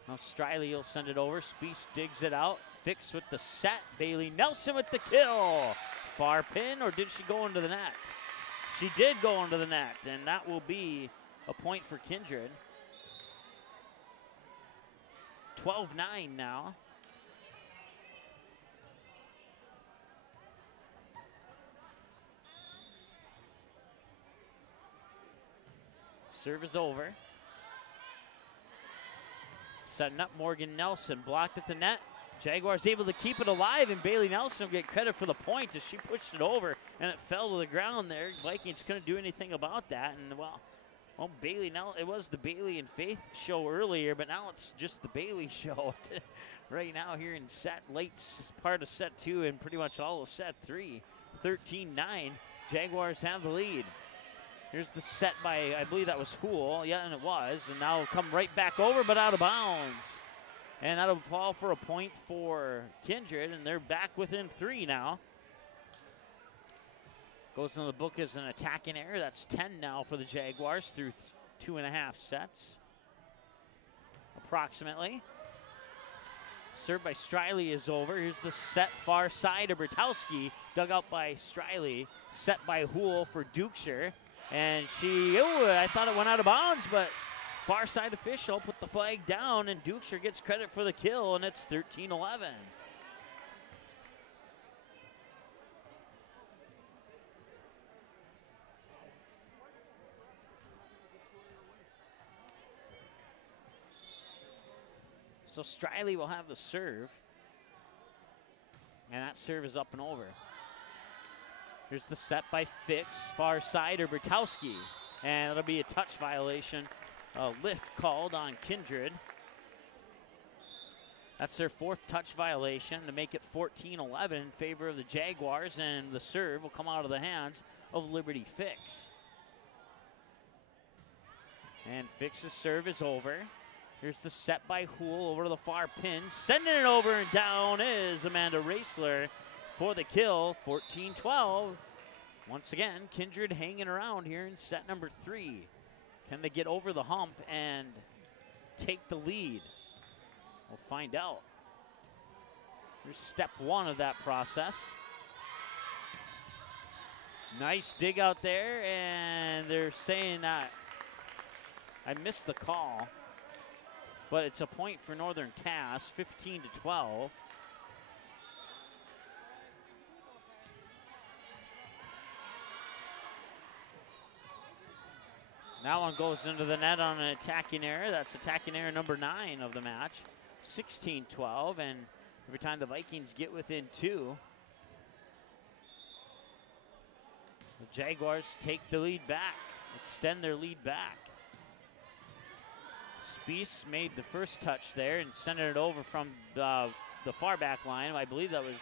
Now Striley will send it over. Spies digs it out. Fix with the set. Bailey Nelson with the kill. Far pin, or did she go into the net? She did go into the net, and that will be a point for Kindred. 12-9 now. Serve is over. Setting up Morgan Nelson, blocked at the net. Jaguars able to keep it alive, and Bailey Nelson will get credit for the point as she pushed it over, and it fell to the ground there. Vikings couldn't do anything about that, and well, Well, Bailey, now it was the Bailey and Faith show earlier, but now it's just the Bailey show right now here in late part of set 2 and pretty much all of set 3. 13-9, Jaguars have the lead. Here's the set by, I believe that was Hool. Yeah, and it was. And now come right back over, but out of bounds. And that'll fall for a point for Kindred, and they're back within 3 now. Goes into the book as an attacking error. That's 10 now for the Jaguars through 2.5 sets, approximately. Served by Striley is over. Here's the set far side of Bertowski, dug out by Striley. Set by Hool for Dukeshire. And I thought it went out of bounds, but far side official put the flag down, and Dukeshire gets credit for the kill, and it's 13-11. So Striley will have the serve. And that serve is up and over. Here's the set by Fix, far side of Bertowski. And it'll be a touch violation. A lift called on Kindred. That's their 4th touch violation to make it 14-11 in favor of the Jaguars. And the serve will come out of the hands of Liberty Fix. And Fix's serve is over. Here's the set by Hool over to the far pin. Sending it over, and down is Amanda Raisler for the kill, 14-12. Once again, Kindred hanging around here in set number 3. Can they get over the hump and take the lead? We'll find out. Here's step 1 of that process. Nice dig out there, and they're saying that I missed the call. But it's a point for Northern Cass, 15-12. That one goes into the net on an attacking error. That's attacking error number 9 of the match. 16-12, and every time the Vikings get within 2, the Jaguars take the lead back, extend their lead back. Spies made the first touch there and sent it over from the far back line. I believe that was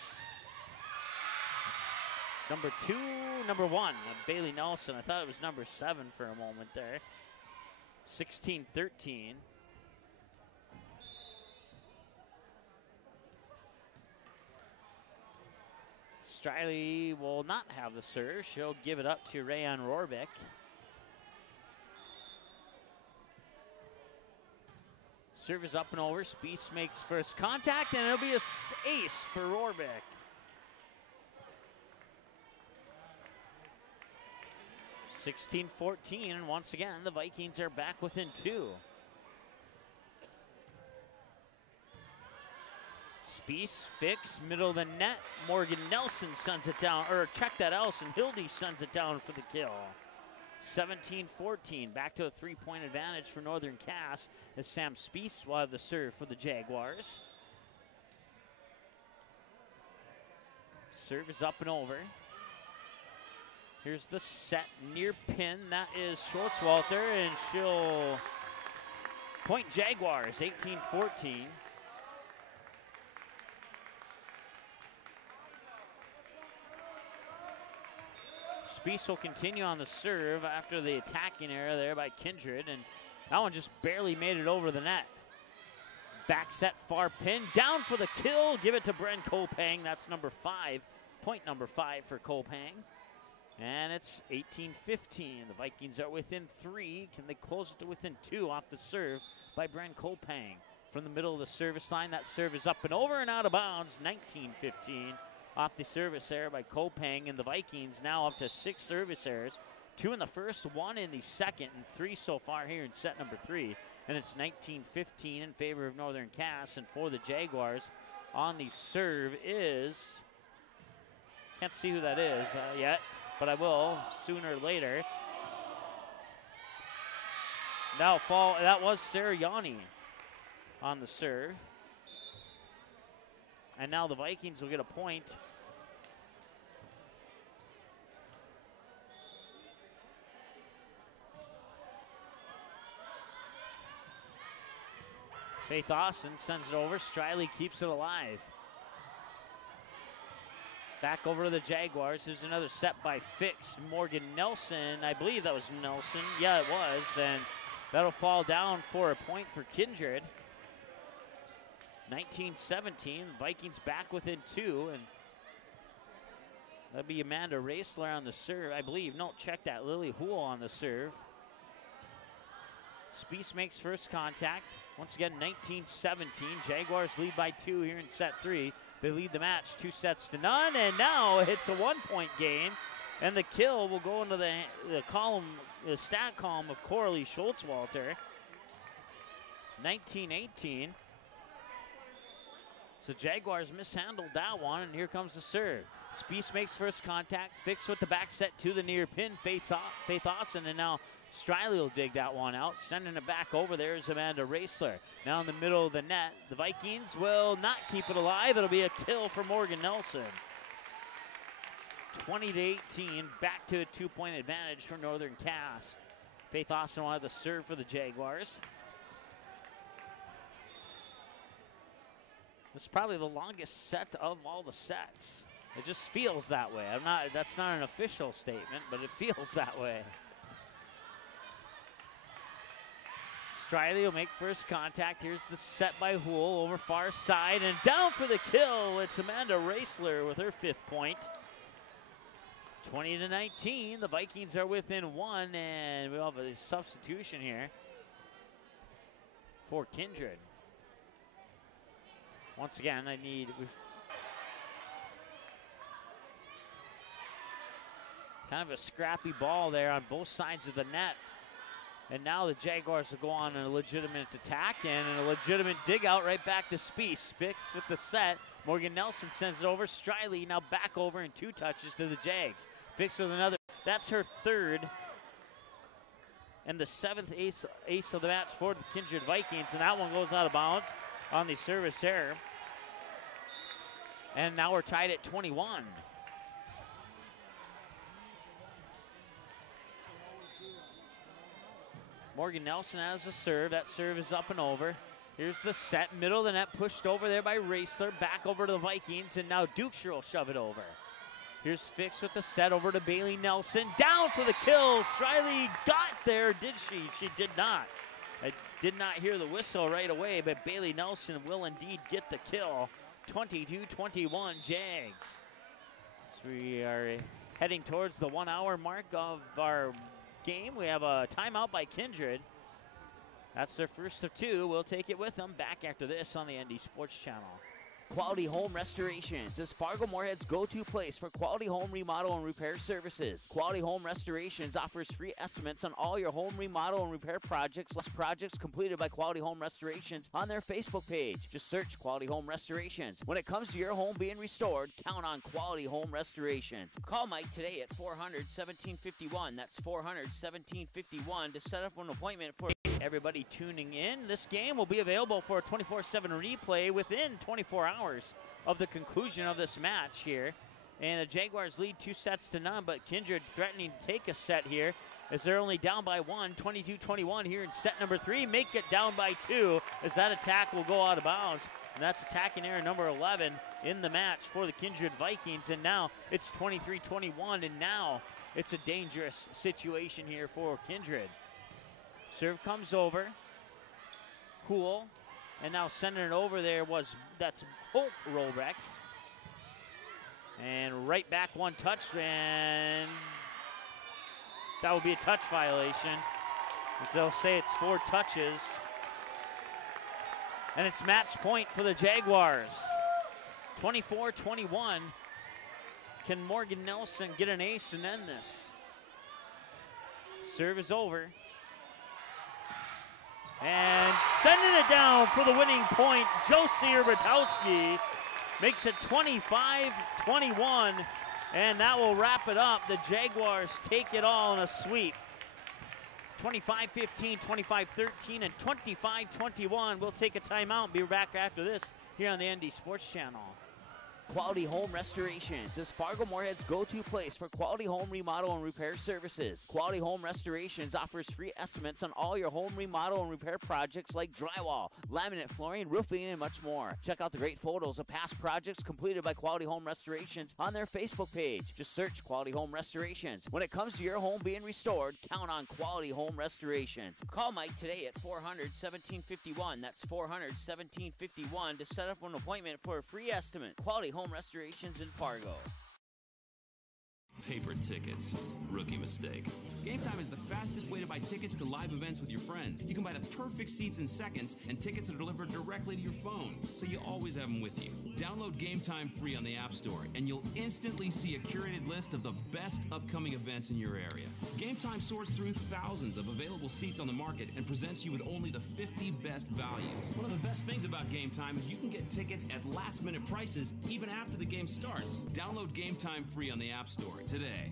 number 1, Bailey Nelson. I thought it was number 7 for a moment there. 16-13. Striley will not have the serve. She'll give it up to Rayan Rohrbeck. Serve is up and over. Spies makes first contact, and it'll be an ace for Rohrbeck. (16-14), and once again, the Vikings are back within 2. Spies, Fix, middle of the net. Morgan Nelson sends it down, or check that, Allison Hildy sends it down for the kill. 17-14, back to a 3-point advantage for Northern Cass as Sam Spies will have the serve for the Jaguars. Serve is up and over. Here's the set near pin. That is Schwartzwalter, and she'll point Jaguars, 18-14. Spies will continue on the serve after the attacking error there by Kindred, and that one just barely made it over the net. Back set, far pin, down for the kill. Give it to Bren Kopang. That's number 5, point number 5 for Kopang. And it's 18-15. The Vikings are within 3. Can they close it to within 2 off the serve by Bren Kopang? From the middle of the service line, that serve is up and over and out of bounds, 19-15. Off the service error by Kopang, and the Vikings now up to 6 service errors. 2 in the first, 1 in the second, and 3 so far here in set number 3. And it's 19-15 in favor of Northern Cass, and for the Jaguars on the serve is, can't see who that is yet, but I will sooner or later. That was Sarah Yanni on the serve. And now the Vikings will get a point. Faith Austin sends it over. Striley keeps it alive. Back over to the Jaguars. There's another set by Fix. Morgan Nelson. I believe that was Nelson. Yeah, it was. And that'll fall down for a point for Kindred. 19-17. Vikings back within 2. And that'll be Amanda Raisler on the serve, I believe. No, check that. Lily Houle on the serve. Spies makes first contact. Once again, 19-17. Jaguars lead by 2 here in set 3. They lead the match 2-0, and now it's a 1-point game. And the kill will go into the column, the stat column of Coralie Schultzwalter. 19-18. So Jaguars mishandled that one, and here comes the serve. Spies makes first contact. Fix with the back set to the near pin. Faith Austin, and now Striley will dig that one out. Sending it back over there is Amanda Raisler. Now in the middle of the net. The Vikings will not keep it alive. It'll be a kill for Morgan Nelson. 20-18. Back to a 2-point advantage for Northern Cass. Faith Austin will have the serve for the Jaguars. This is probably the longest set of all the sets. It just feels that way. That's not an official statement, but it feels that way. Striley will make first contact. Here's the set by Houle over far side, and down for the kill. It's Amanda Raisler with her 5th point. 20-19. The Vikings are within 1, and we'll have a substitution here for Kindred. Once again, kind of a scrappy ball there on both sides of the net. And now the Jaguars will go on a legitimate attack and a legitimate dig out right back to Spies. Spix with the set. Morgan Nelson sends it over. Striley now back over in 2 touches to the Jags. Fix with another. That's her 3rd and the 7th ace of the match for the Kindred Vikings. And that one goes out of bounds on the service error. And now we're tied at 21. Morgan Nelson has a serve. That serve is up and over. Here's the set. Middle of the net pushed over there by Raisler. Back over to the Vikings. And now Dukeshire will shove it over. Here's Fix with the set over to Bailey Nelson. Down for the kill. Striley got there, did she? She did not. I did not hear the whistle right away, but Bailey Nelson will indeed get the kill. 22-21 Jags. So we are heading towards the 1 hour mark of our game. We have a timeout by Kindred. That's their first of 2. We'll take it with them. Back after this on the ND Sports Channel. Quality Home Restorations is Fargo Moorhead's go-to place for quality home remodel and repair services. Quality Home Restorations offers free estimates on all your home remodel and repair projects, plus projects completed by Quality Home Restorations on their Facebook page. Just search Quality Home Restorations. When it comes to your home being restored, count on Quality Home Restorations. Call Mike today at 400-1751. That's 400-1751 to set up an appointment for everybody tuning in. This game will be available for a 24/7 replay within 24 hours of the conclusion of this match here. And the Jaguars lead 2-0, but Kindred threatening to take a set here as they're only down by 1, 22-21 here in set number 3. Make it down by 2 as that attack will go out of bounds. And that's attacking error number 11 in the match for the Kindred Vikings. And now it's 23-21, and now it's a dangerous situation here for Kindred. Serve comes over. Houle. And now sending it over there that's Hope Rollbeck. And right back one touch, and that will be a touch violation. They'll say it's 4 touches. And it's match point for the Jaguars. 24-21. Can Morgan Nelson get an ace and end this? Serve is over. And sending it down for the winning point, Josie Urbitowski makes it 25-21, and that will wrap it up. The Jaguars take it all in a sweep. 25-15, 25-13, and 25-21. We'll take a timeout and be back after this here on the ND Sports Channel. Quality Home Restorations is Fargo Moorhead's go-to place for quality home remodel and repair services. Quality Home Restorations offers free estimates on all your home remodel and repair projects like drywall, laminate flooring, roofing, and much more. Check out the great photos of past projects completed by Quality Home Restorations on their Facebook page. Just search Quality Home Restorations. When it comes to your home being restored, count on Quality Home Restorations. Call Mike today at 400-1751. That's 400-1751 to set up an appointment for a free estimate. Quality Home Restorations in Fargo. Paper tickets. Rookie mistake. Game Time is the fastest way to buy tickets to live events with your friends. You can buy the perfect seats in seconds, and tickets are delivered directly to your phone, so you always have them with you. Download Game Time free on the App Store, and you'll instantly see a curated list of the best upcoming events in your area. Game Time sorts through thousands of available seats on the market and presents you with only the 50 best values. One of the best things about Game Time is you can get tickets at last-minute prices even after the game starts. Download Game Time free on the App Store today.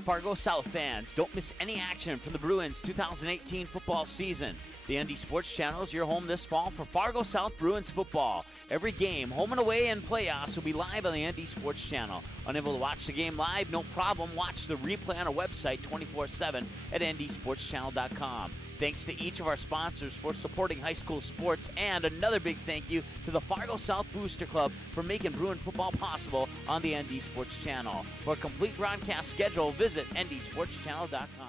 Fargo South fans, don't miss any action from the Bruins 2018 football season. The ND Sports Channel is your home this fall for Fargo South Bruins football. Every game, home and away, and playoffs will be live on the ND Sports Channel. Unable to watch the game live? No problem. Watch the replay on our website 24/7 at ndsportschannel.com. Thanks to each of our sponsors for supporting high school sports, and another big thank you to the Fargo South Booster Club for making Bruin football possible on the ND Sports Channel. For a complete broadcast schedule, visit ndsportschannel.com.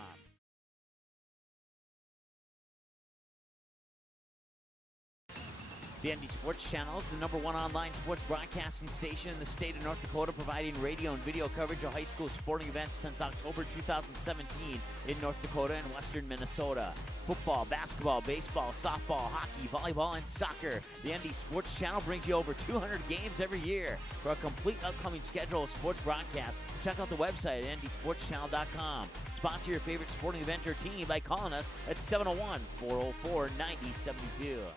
The ND Sports Channel is the #1 online sports broadcasting station in the state of North Dakota, providing radio and video coverage of high school sporting events since October 2017 in North Dakota and western Minnesota. Football, basketball, baseball, softball, hockey, volleyball, and soccer. The ND Sports Channel brings you over 200 games every year. For a complete upcoming schedule of sports broadcasts, check out the website at ndsportschannel.com. Sponsor your favorite sporting event or team by calling us at 701-404-9072.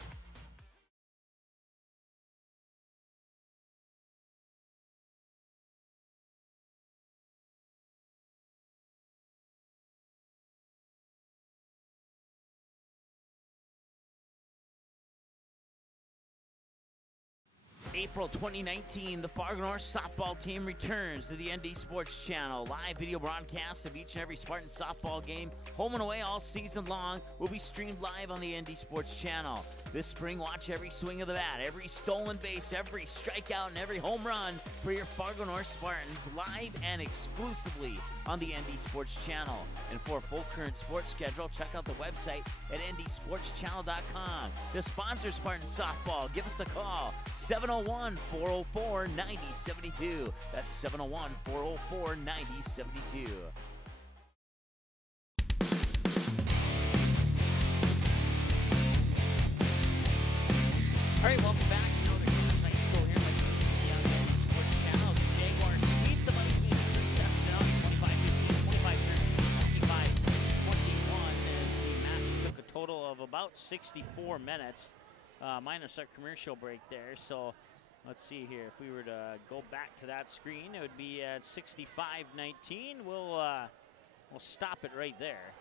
April 2019, the Fargo North softball team returns to the ND Sports Channel. Live video broadcasts of each and every Spartan softball game, home and away all season long, will be streamed live on the ND Sports Channel. This spring, watch every swing of the bat, every stolen base, every strikeout, and every home run for your Fargo North Spartans, live and exclusively on the ND Sports Channel. And for a full current sports schedule, check out the website at ndsportschannel.com. To sponsor Spartan softball, give us a call, 701-404-9072. That's 701-404-9072. All right, welcome back. Another Cass High School here on the ND Sports Channel. The Jaguars sweep the Mighty Queens 3 sets down, 25-15, 25-13, 25-21, as the match took a total of about 64 minutes, minus our commercial break there. So let's see here. If we were to go back to that screen, it would be at 65-19. We'll stop it right there.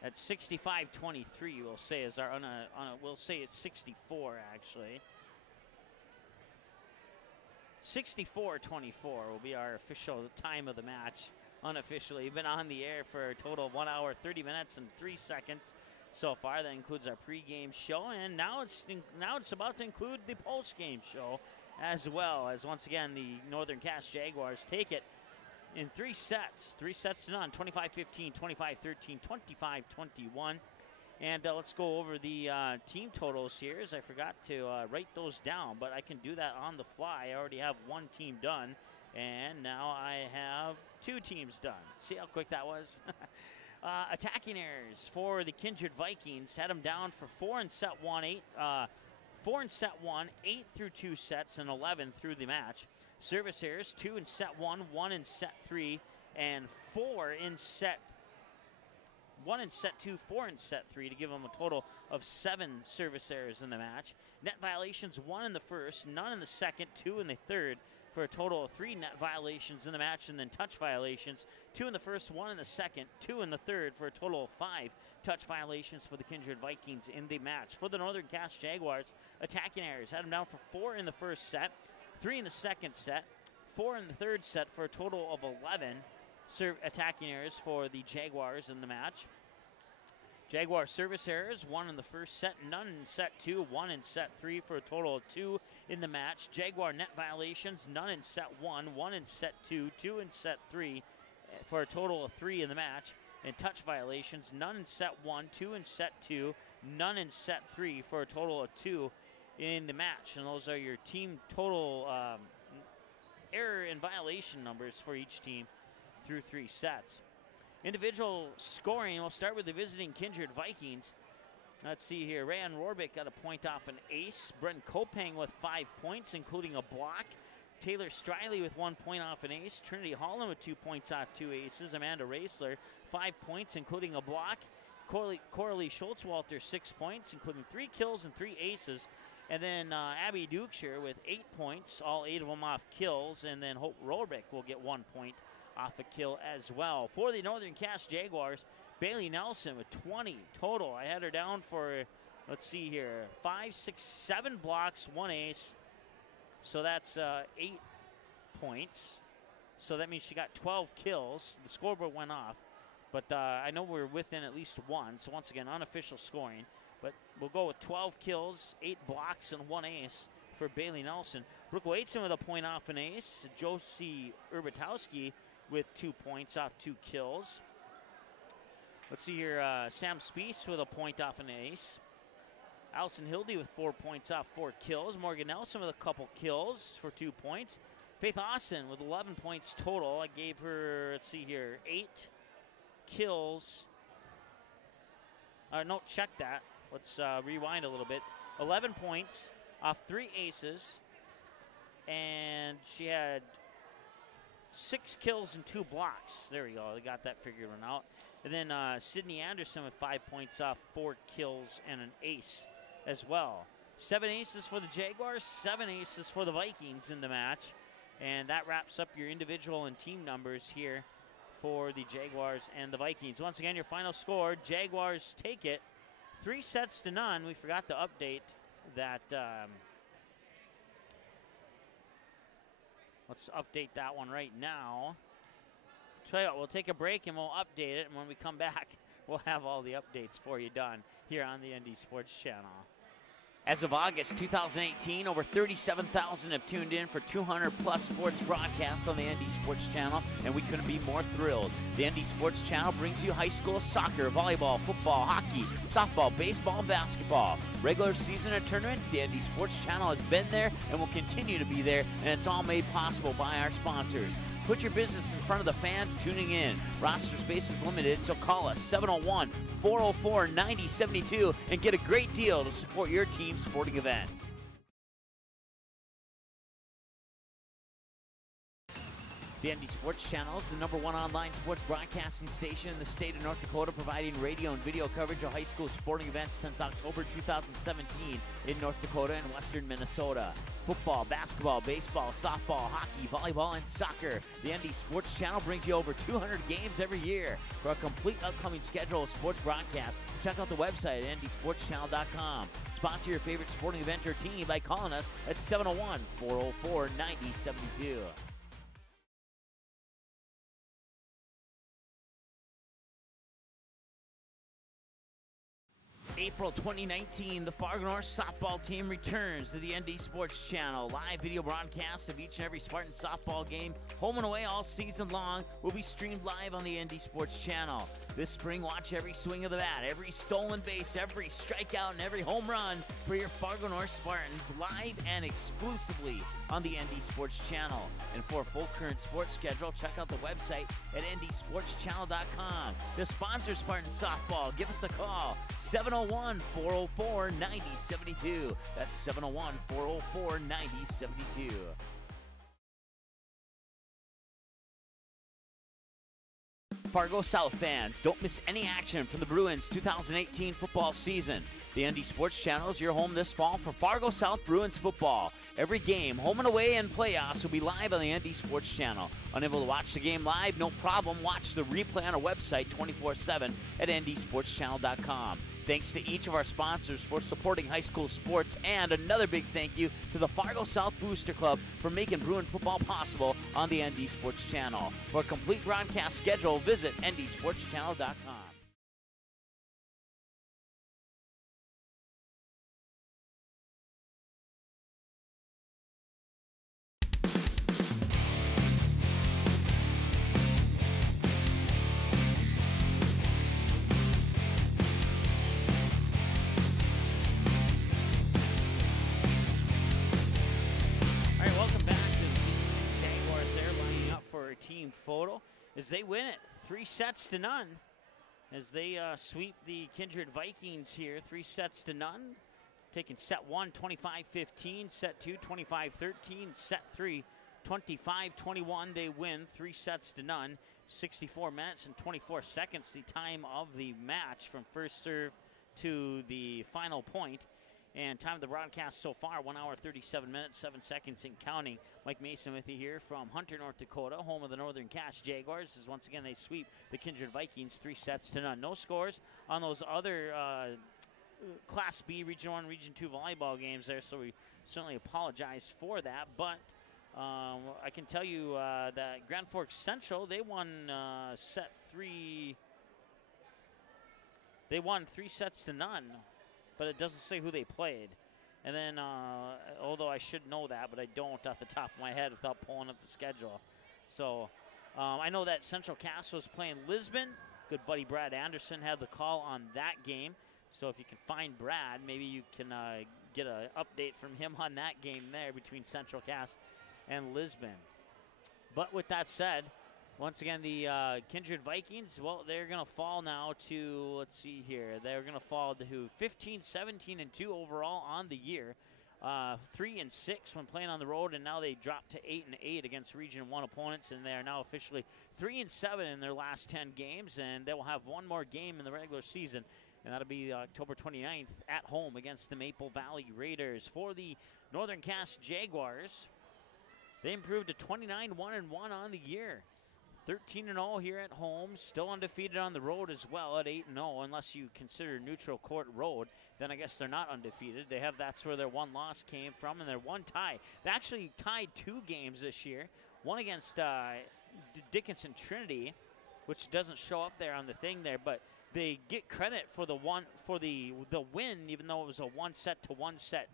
At 65-23, we'll say is our we'll say it's 64 actually. 64-24 will be our official time of the match. Unofficially, we've been on the air for a total of 1 hour, 30 minutes, and 3 seconds so far. That includes our pregame show, and now it's about to include the postgame show as well. As once again, the Northern Cass Jaguars take it in 3 sets. 3 sets to none, 25-15, 25-13, 25-21. And let's go over the team totals here, as I forgot to write those down, but I can do that on the fly. I already have 1 team done, and now I have 2 teams done. See how quick that was? Attacking errors for the Kindred Vikings. Had them down for 4 in set 1, 8 through 2 sets, and 11 through the match. Service errors, 2 in set 1, 1 in set 3, and 4 in set 1 in set 2, 4 in set 3 to give them a total of 7 service errors in the match. Net violations, 1 in the first, none in the second, 2 in the third, for a total of 3 net violations in the match, and then touch violations, 2 in the first, 1 in the second, 2 in the third, for a total of 5 touch violations for the Kindred Vikings in the match. For the Northern Cass Jaguars, attacking errors had them down for 4 in the first set, 3 in the second set, 4 in the third set, for a total of 11 attacking errors for the Jaguars in the match. Jaguar service errors, 1 in the first set, none in set 2, 1 in set 3, for a total of 2 in the match. Jaguar net violations, none in set 1, 1 in set 2, 2 in set 3, for a total of 3 in the match. And touch violations, none in set 1, 2 in set 2, none in set 3, for a total of 2 in the match. And those are your team total error and violation numbers for each team through 3 sets. Individual scoring, we'll start with the visiting Kindred Vikings. Let's see here. Rayan Rohrbeck got a point off an ace. Brenton Kopang with 5 points, including a block. Taylor Striley with 1 point off an ace. Trinity Holland with 2 points off 2 aces. Amanda Raisler, 5 points, including a block. Coralie Schultzwalter, 6 points, including 3 kills and 3 aces. And then Abby Dukeshire with 8 points, all 8 of them off kills. And then Hope Rohrbeck will get 1 point off a kill as well. For the Northern Cass Jaguars, Bailey Nelson with 20 total. I had her down for, let's see here, 5, 6, 7 blocks, 1 ace. So that's 8 points. So that means she got 12 kills. The scoreboard went off, but I know we're within at least 1. So once again, unofficial scoring. But we'll go with 12 kills, 8 blocks, and 1 ace for Bailey Nelson. Brooke Waitson with a point off an ace. Josie Urbitowski with 2 points off 2 kills. Let's see here, Sam Spiess with a point off an ace. Allison Hildy with 4 points off 4 kills. Morgan Nelson with a couple kills for 2 points. Faith Austin with 11 points total. I gave her, let's see here, 8 kills. No, check that. Let's rewind a little bit. 11 points off 3 aces. And she had 6 kills and 2 blocks. There we go. They got that figured one out. And then Sydney Anderson with 5 points off 4 kills and an ace as well. 7 aces for the Jaguars, 7 aces for the Vikings in the match. And that wraps up your individual and team numbers here for the Jaguars and the Vikings. Once again, your final score, Jaguars take it 3-0. We forgot to update that. Let's update that one right now. Tell you what, we'll take a break and we'll update it. And when we come back, we'll have all the updates for you done here on the ND Sports Channel. As of August 2018, over 37,000 have tuned in for 200-plus sports broadcasts on the ND Sports Channel, and we couldn't be more thrilled. The ND Sports Channel brings you high school soccer, volleyball, football, hockey, softball, baseball, and basketball. Regular season and tournaments, the ND Sports Channel has been there and will continue to be there, and it's all made possible by our sponsors. Put your business in front of the fans tuning in. Roster space is limited, so call us 701-404-9072 and get a great deal to support your team's sporting events. The ND Sports Channel is the #1 online sports broadcasting station in the state of North Dakota, providing radio and video coverage of high school sporting events since October 2017 in North Dakota and western Minnesota. Football, basketball, baseball, softball, hockey, volleyball, and soccer. The ND Sports Channel brings you over 200 games every year. For a complete upcoming schedule of sports broadcasts, check out the website at ndsportschannel.com. Sponsor your favorite sporting event or team by calling us at 701-404-9072. April 2019, the Fargo North softball team returns to the ND Sports Channel. Live video broadcasts of each and every Spartan softball game, home and away all season long, will be streamed live on the ND Sports Channel. This spring, watch every swing of the bat, every stolen base, every strikeout, and every home run for your Fargo North Spartans live and exclusively on the ND Sports Channel. And for a full current sports schedule, check out the website at ndsportschannel.com. To sponsor Spartan softball, give us a call, 701-404-9072. That's 701-404-9072. Fargo South fans, don't miss any action from the Bruins 2018 football season. The ND Sports Channel is your home this fall for Fargo South Bruins football. Every game, home and away, and playoffs will be live on the ND Sports Channel. Unable to watch the game live? No problem. Watch the replay on our website 24/7 at ndsportschannel.com. Thanks to each of our sponsors for supporting high school sports, and another big thank you to the Fargo South Booster Club for making Bruin football possible on the ND Sports Channel. For a complete broadcast schedule, visit ndsportschannel.com. Team photo as they win it 3-0 as they sweep the Kindred Vikings here 3-0, taking set 1 25-15, set 2 25-13, set 3 25-21. They win 3-0, 64 minutes and 24 seconds the time of the match from first serve to the final point. And time of the broadcast so far, 1 hour, 37 minutes, 7 seconds and counting. Mike Mason with you here from Hunter, North Dakota, home of the Northern Cass Jaguars, as once again they sweep the Kindred Vikings 3-0. No scores on those other Class B, Region 1, Region 2 volleyball games there, so we certainly apologize for that. But I can tell you that Grand Forks Central, they won set 3. They won 3-0, but it doesn't say who they played. And then, although I should know that, but I don't off the top of my head without pulling up the schedule. So I know that Central Cass was playing Lisbon. Good buddy Brad Anderson had the call on that game. So if you can find Brad, maybe you can get an update from him on that game there between Central Cass and Lisbon. But with that said, once again, the Kindred Vikings, well, they're going to fall now to, let's see here, they're going to fall to 15, 17, and 2 overall on the year. 3 and 6 when playing on the road, and now they dropped to 8 and 8 against Region 1 opponents, and they are now officially 3 and 7 in their last 10 games, and they will have one more game in the regular season, and that'll be October 29th at home against the Maple Valley Raiders. For the Northern Cass Jaguars, they improved to 29-1-1 on the year. 13-0 here at home, still undefeated on the road as well at 8-0, unless you consider neutral court road, then I guess they're not undefeated. That's where their one loss came from, and their one tie. They actually tied 2 games this year, one against Dickinson Trinity, which doesn't show up there on the thing there, but they get credit for the win, even though it was a 1-set-to-1 set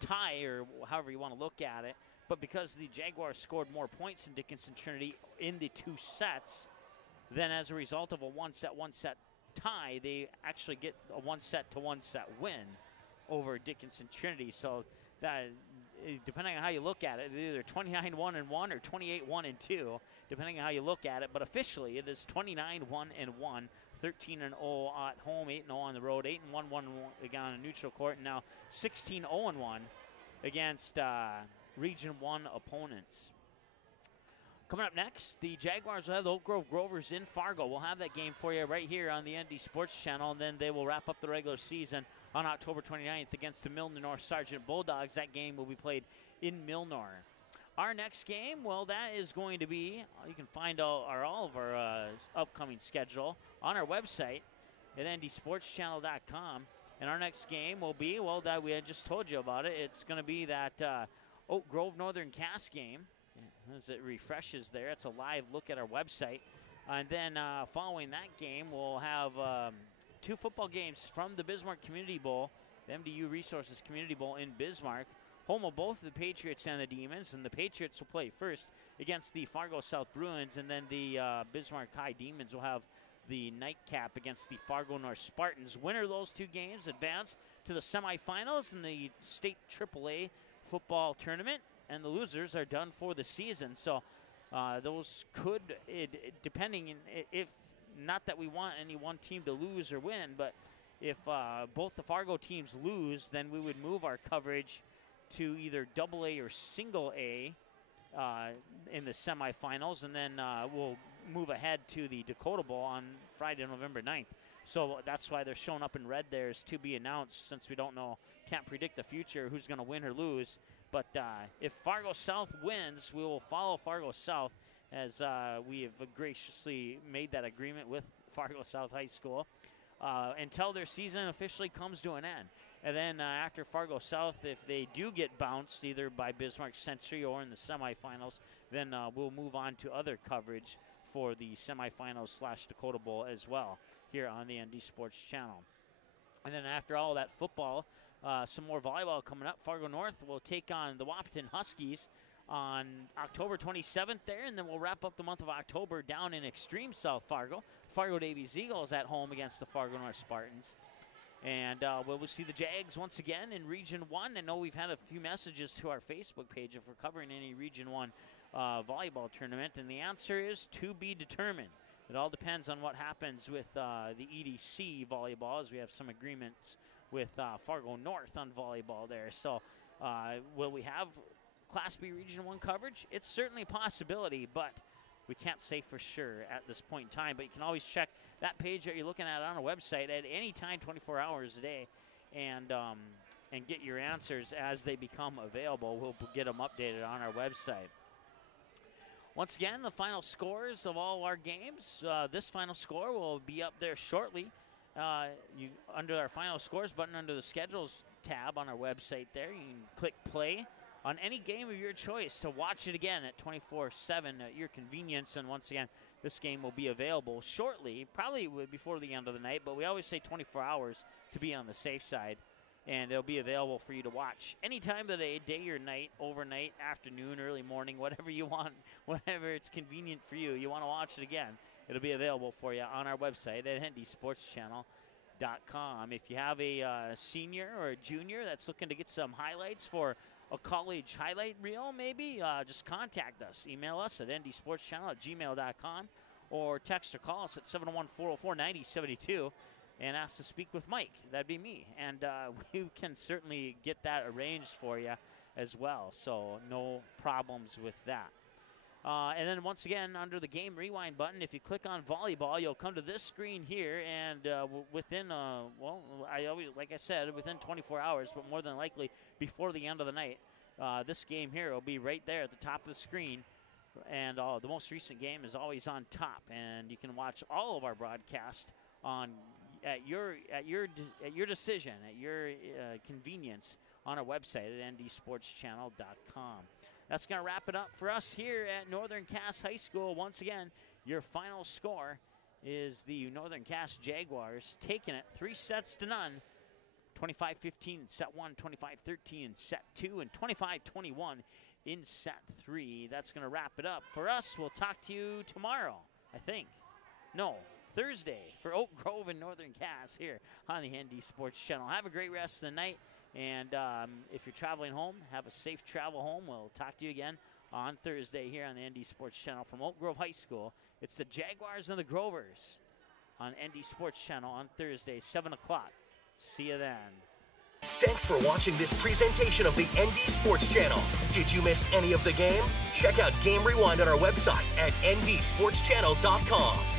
tie, or however you want to look at it. But because the Jaguars scored more points than Dickinson Trinity in the 2 sets, then as a result of a 1-set tie, they actually get a 1-set-to-1 set win over Dickinson Trinity. So that, depending on how you look at it, either 29-1-1 or 28-1-2, depending on how you look at it. But officially, it is 29-1-1, 13-0 at home, 8-0 on the road, 8-1-1 again on a neutral court, and now 16-0-1 against Region 1 opponents. Coming up next, the Jaguars will have the Oak Grove Grovers in Fargo. We'll have that game for you right here on the ND Sports Channel, and then they will wrap up the regular season on October 29th against the Milnor North Sergeant Bulldogs. That game will be played in Milnor. Our next game, well, that is going to be, you can find all of our upcoming schedule on our website at ndsportschannel.com. And our next game will be, well, that we had just told you about it. It's going to be that Oak Grove Northern Cass game. As it refreshes there, it's a live look at our website. And then following that game, we'll have 2 football games from the Bismarck Community Bowl, the MDU Resources Community Bowl in Bismarck, home of both the Patriots and the Demons. And the Patriots will play first against the Fargo South Bruins, and then the Bismarck High Demons will have the nightcap against the Fargo North Spartans. Winner of those 2 games advance to the semifinals in the state AAA football tournament, and the losers are done for the season. So those could, depending, if not that we want any one team to lose or win, but if both the Fargo teams lose, then we would move our coverage to either AA or single A in the semifinals, and then we'll move ahead to the Dakota Bowl on Friday, November 9th. So that's why they're showing up in red there, is to be announced, since we don't know, can't predict the future, who's going to win or lose. But if Fargo South wins, we will follow Fargo South, as we have graciously made that agreement with Fargo South High School until their season officially comes to an end. And then after Fargo South, if they do get bounced either by Bismarck Century or in the semifinals, then we'll move on to other coverage for the semifinals / Dakota Bowl as well here on the ND Sports Channel. And then after all that football, some more volleyball coming up. Fargo North will take on the Wahpeton Huskies on October 27th there, and then we'll wrap up the month of October down in extreme South Fargo. Fargo Davies Eagles at home against the Fargo North Spartans. And we'll see the Jags once again in Region 1. I know we've had a few messages to our Facebook page if we're covering any Region 1 volleyball tournament, and the answer is to be determined. It all depends on what happens with the EDC volleyball, as we have some agreements with Fargo North on volleyball there. So will we have Class B Region 1 coverage? It's certainly a possibility, but we can't say for sure at this point in time. But you can always check that page that you're looking at on our website at any time, 24 hours a day, and get your answers as they become available. We'll get them updated on our website. Once again, the final scores of all our games. This final score will be up there shortly. Under our final scores button, under the schedules tab on our website there, you can click play on any game of your choice to watch it again at 24/7 at your convenience. And once again, this game will be available shortly, probably before the end of the night, but we always say 24 hours to be on the safe side. And it'll be available for you to watch any time of the day, day or night, overnight, afternoon, early morning, whatever you want, whatever it's convenient for you. You want to watch it again, it'll be available for you on our website at ndsportschannel.com. If you have a senior or a junior that's looking to get some highlights for a college highlight reel, maybe, just contact us. Email us at ndsportschannel@gmail.com or text or call us at 701-404-9072. and ask to speak with Mike. That'd be me. And we can certainly get that arranged for you as well. So no problems with that. And then once again, under the game rewind button, if you click on volleyball, you'll come to this screen here. And within, like I said, within 24 hours, but more than likely before the end of the night, this game here will be right there at the top of the screen. And the most recent game is always on top. And you can watch all of our broadcasts at your decision, at your convenience on our website at ndsportschannel.com. That's going to wrap it up for us here at Northern Cass High School. Once again, your final score is the Northern Cass Jaguars taking it 3-0, 25-15 in set 1, 25-13 in set 2, and 25-21 in set 3. That's going to wrap it up for us. We'll talk to you tomorrow, I think. No, Thursday for Oak Grove and Northern Cass here on the ND Sports Channel. Have a great rest of the night, and if you're traveling home, have a safe travel home. We'll talk to you again on Thursday here on the ND Sports Channel from Oak Grove High School. It's the Jaguars and the Grovers on ND Sports Channel on Thursday, 7 o'clock. See you then. Thanks for watching this presentation of the ND Sports Channel. Did you miss any of the game? Check out Game Rewind on our website at ndsportschannel.com.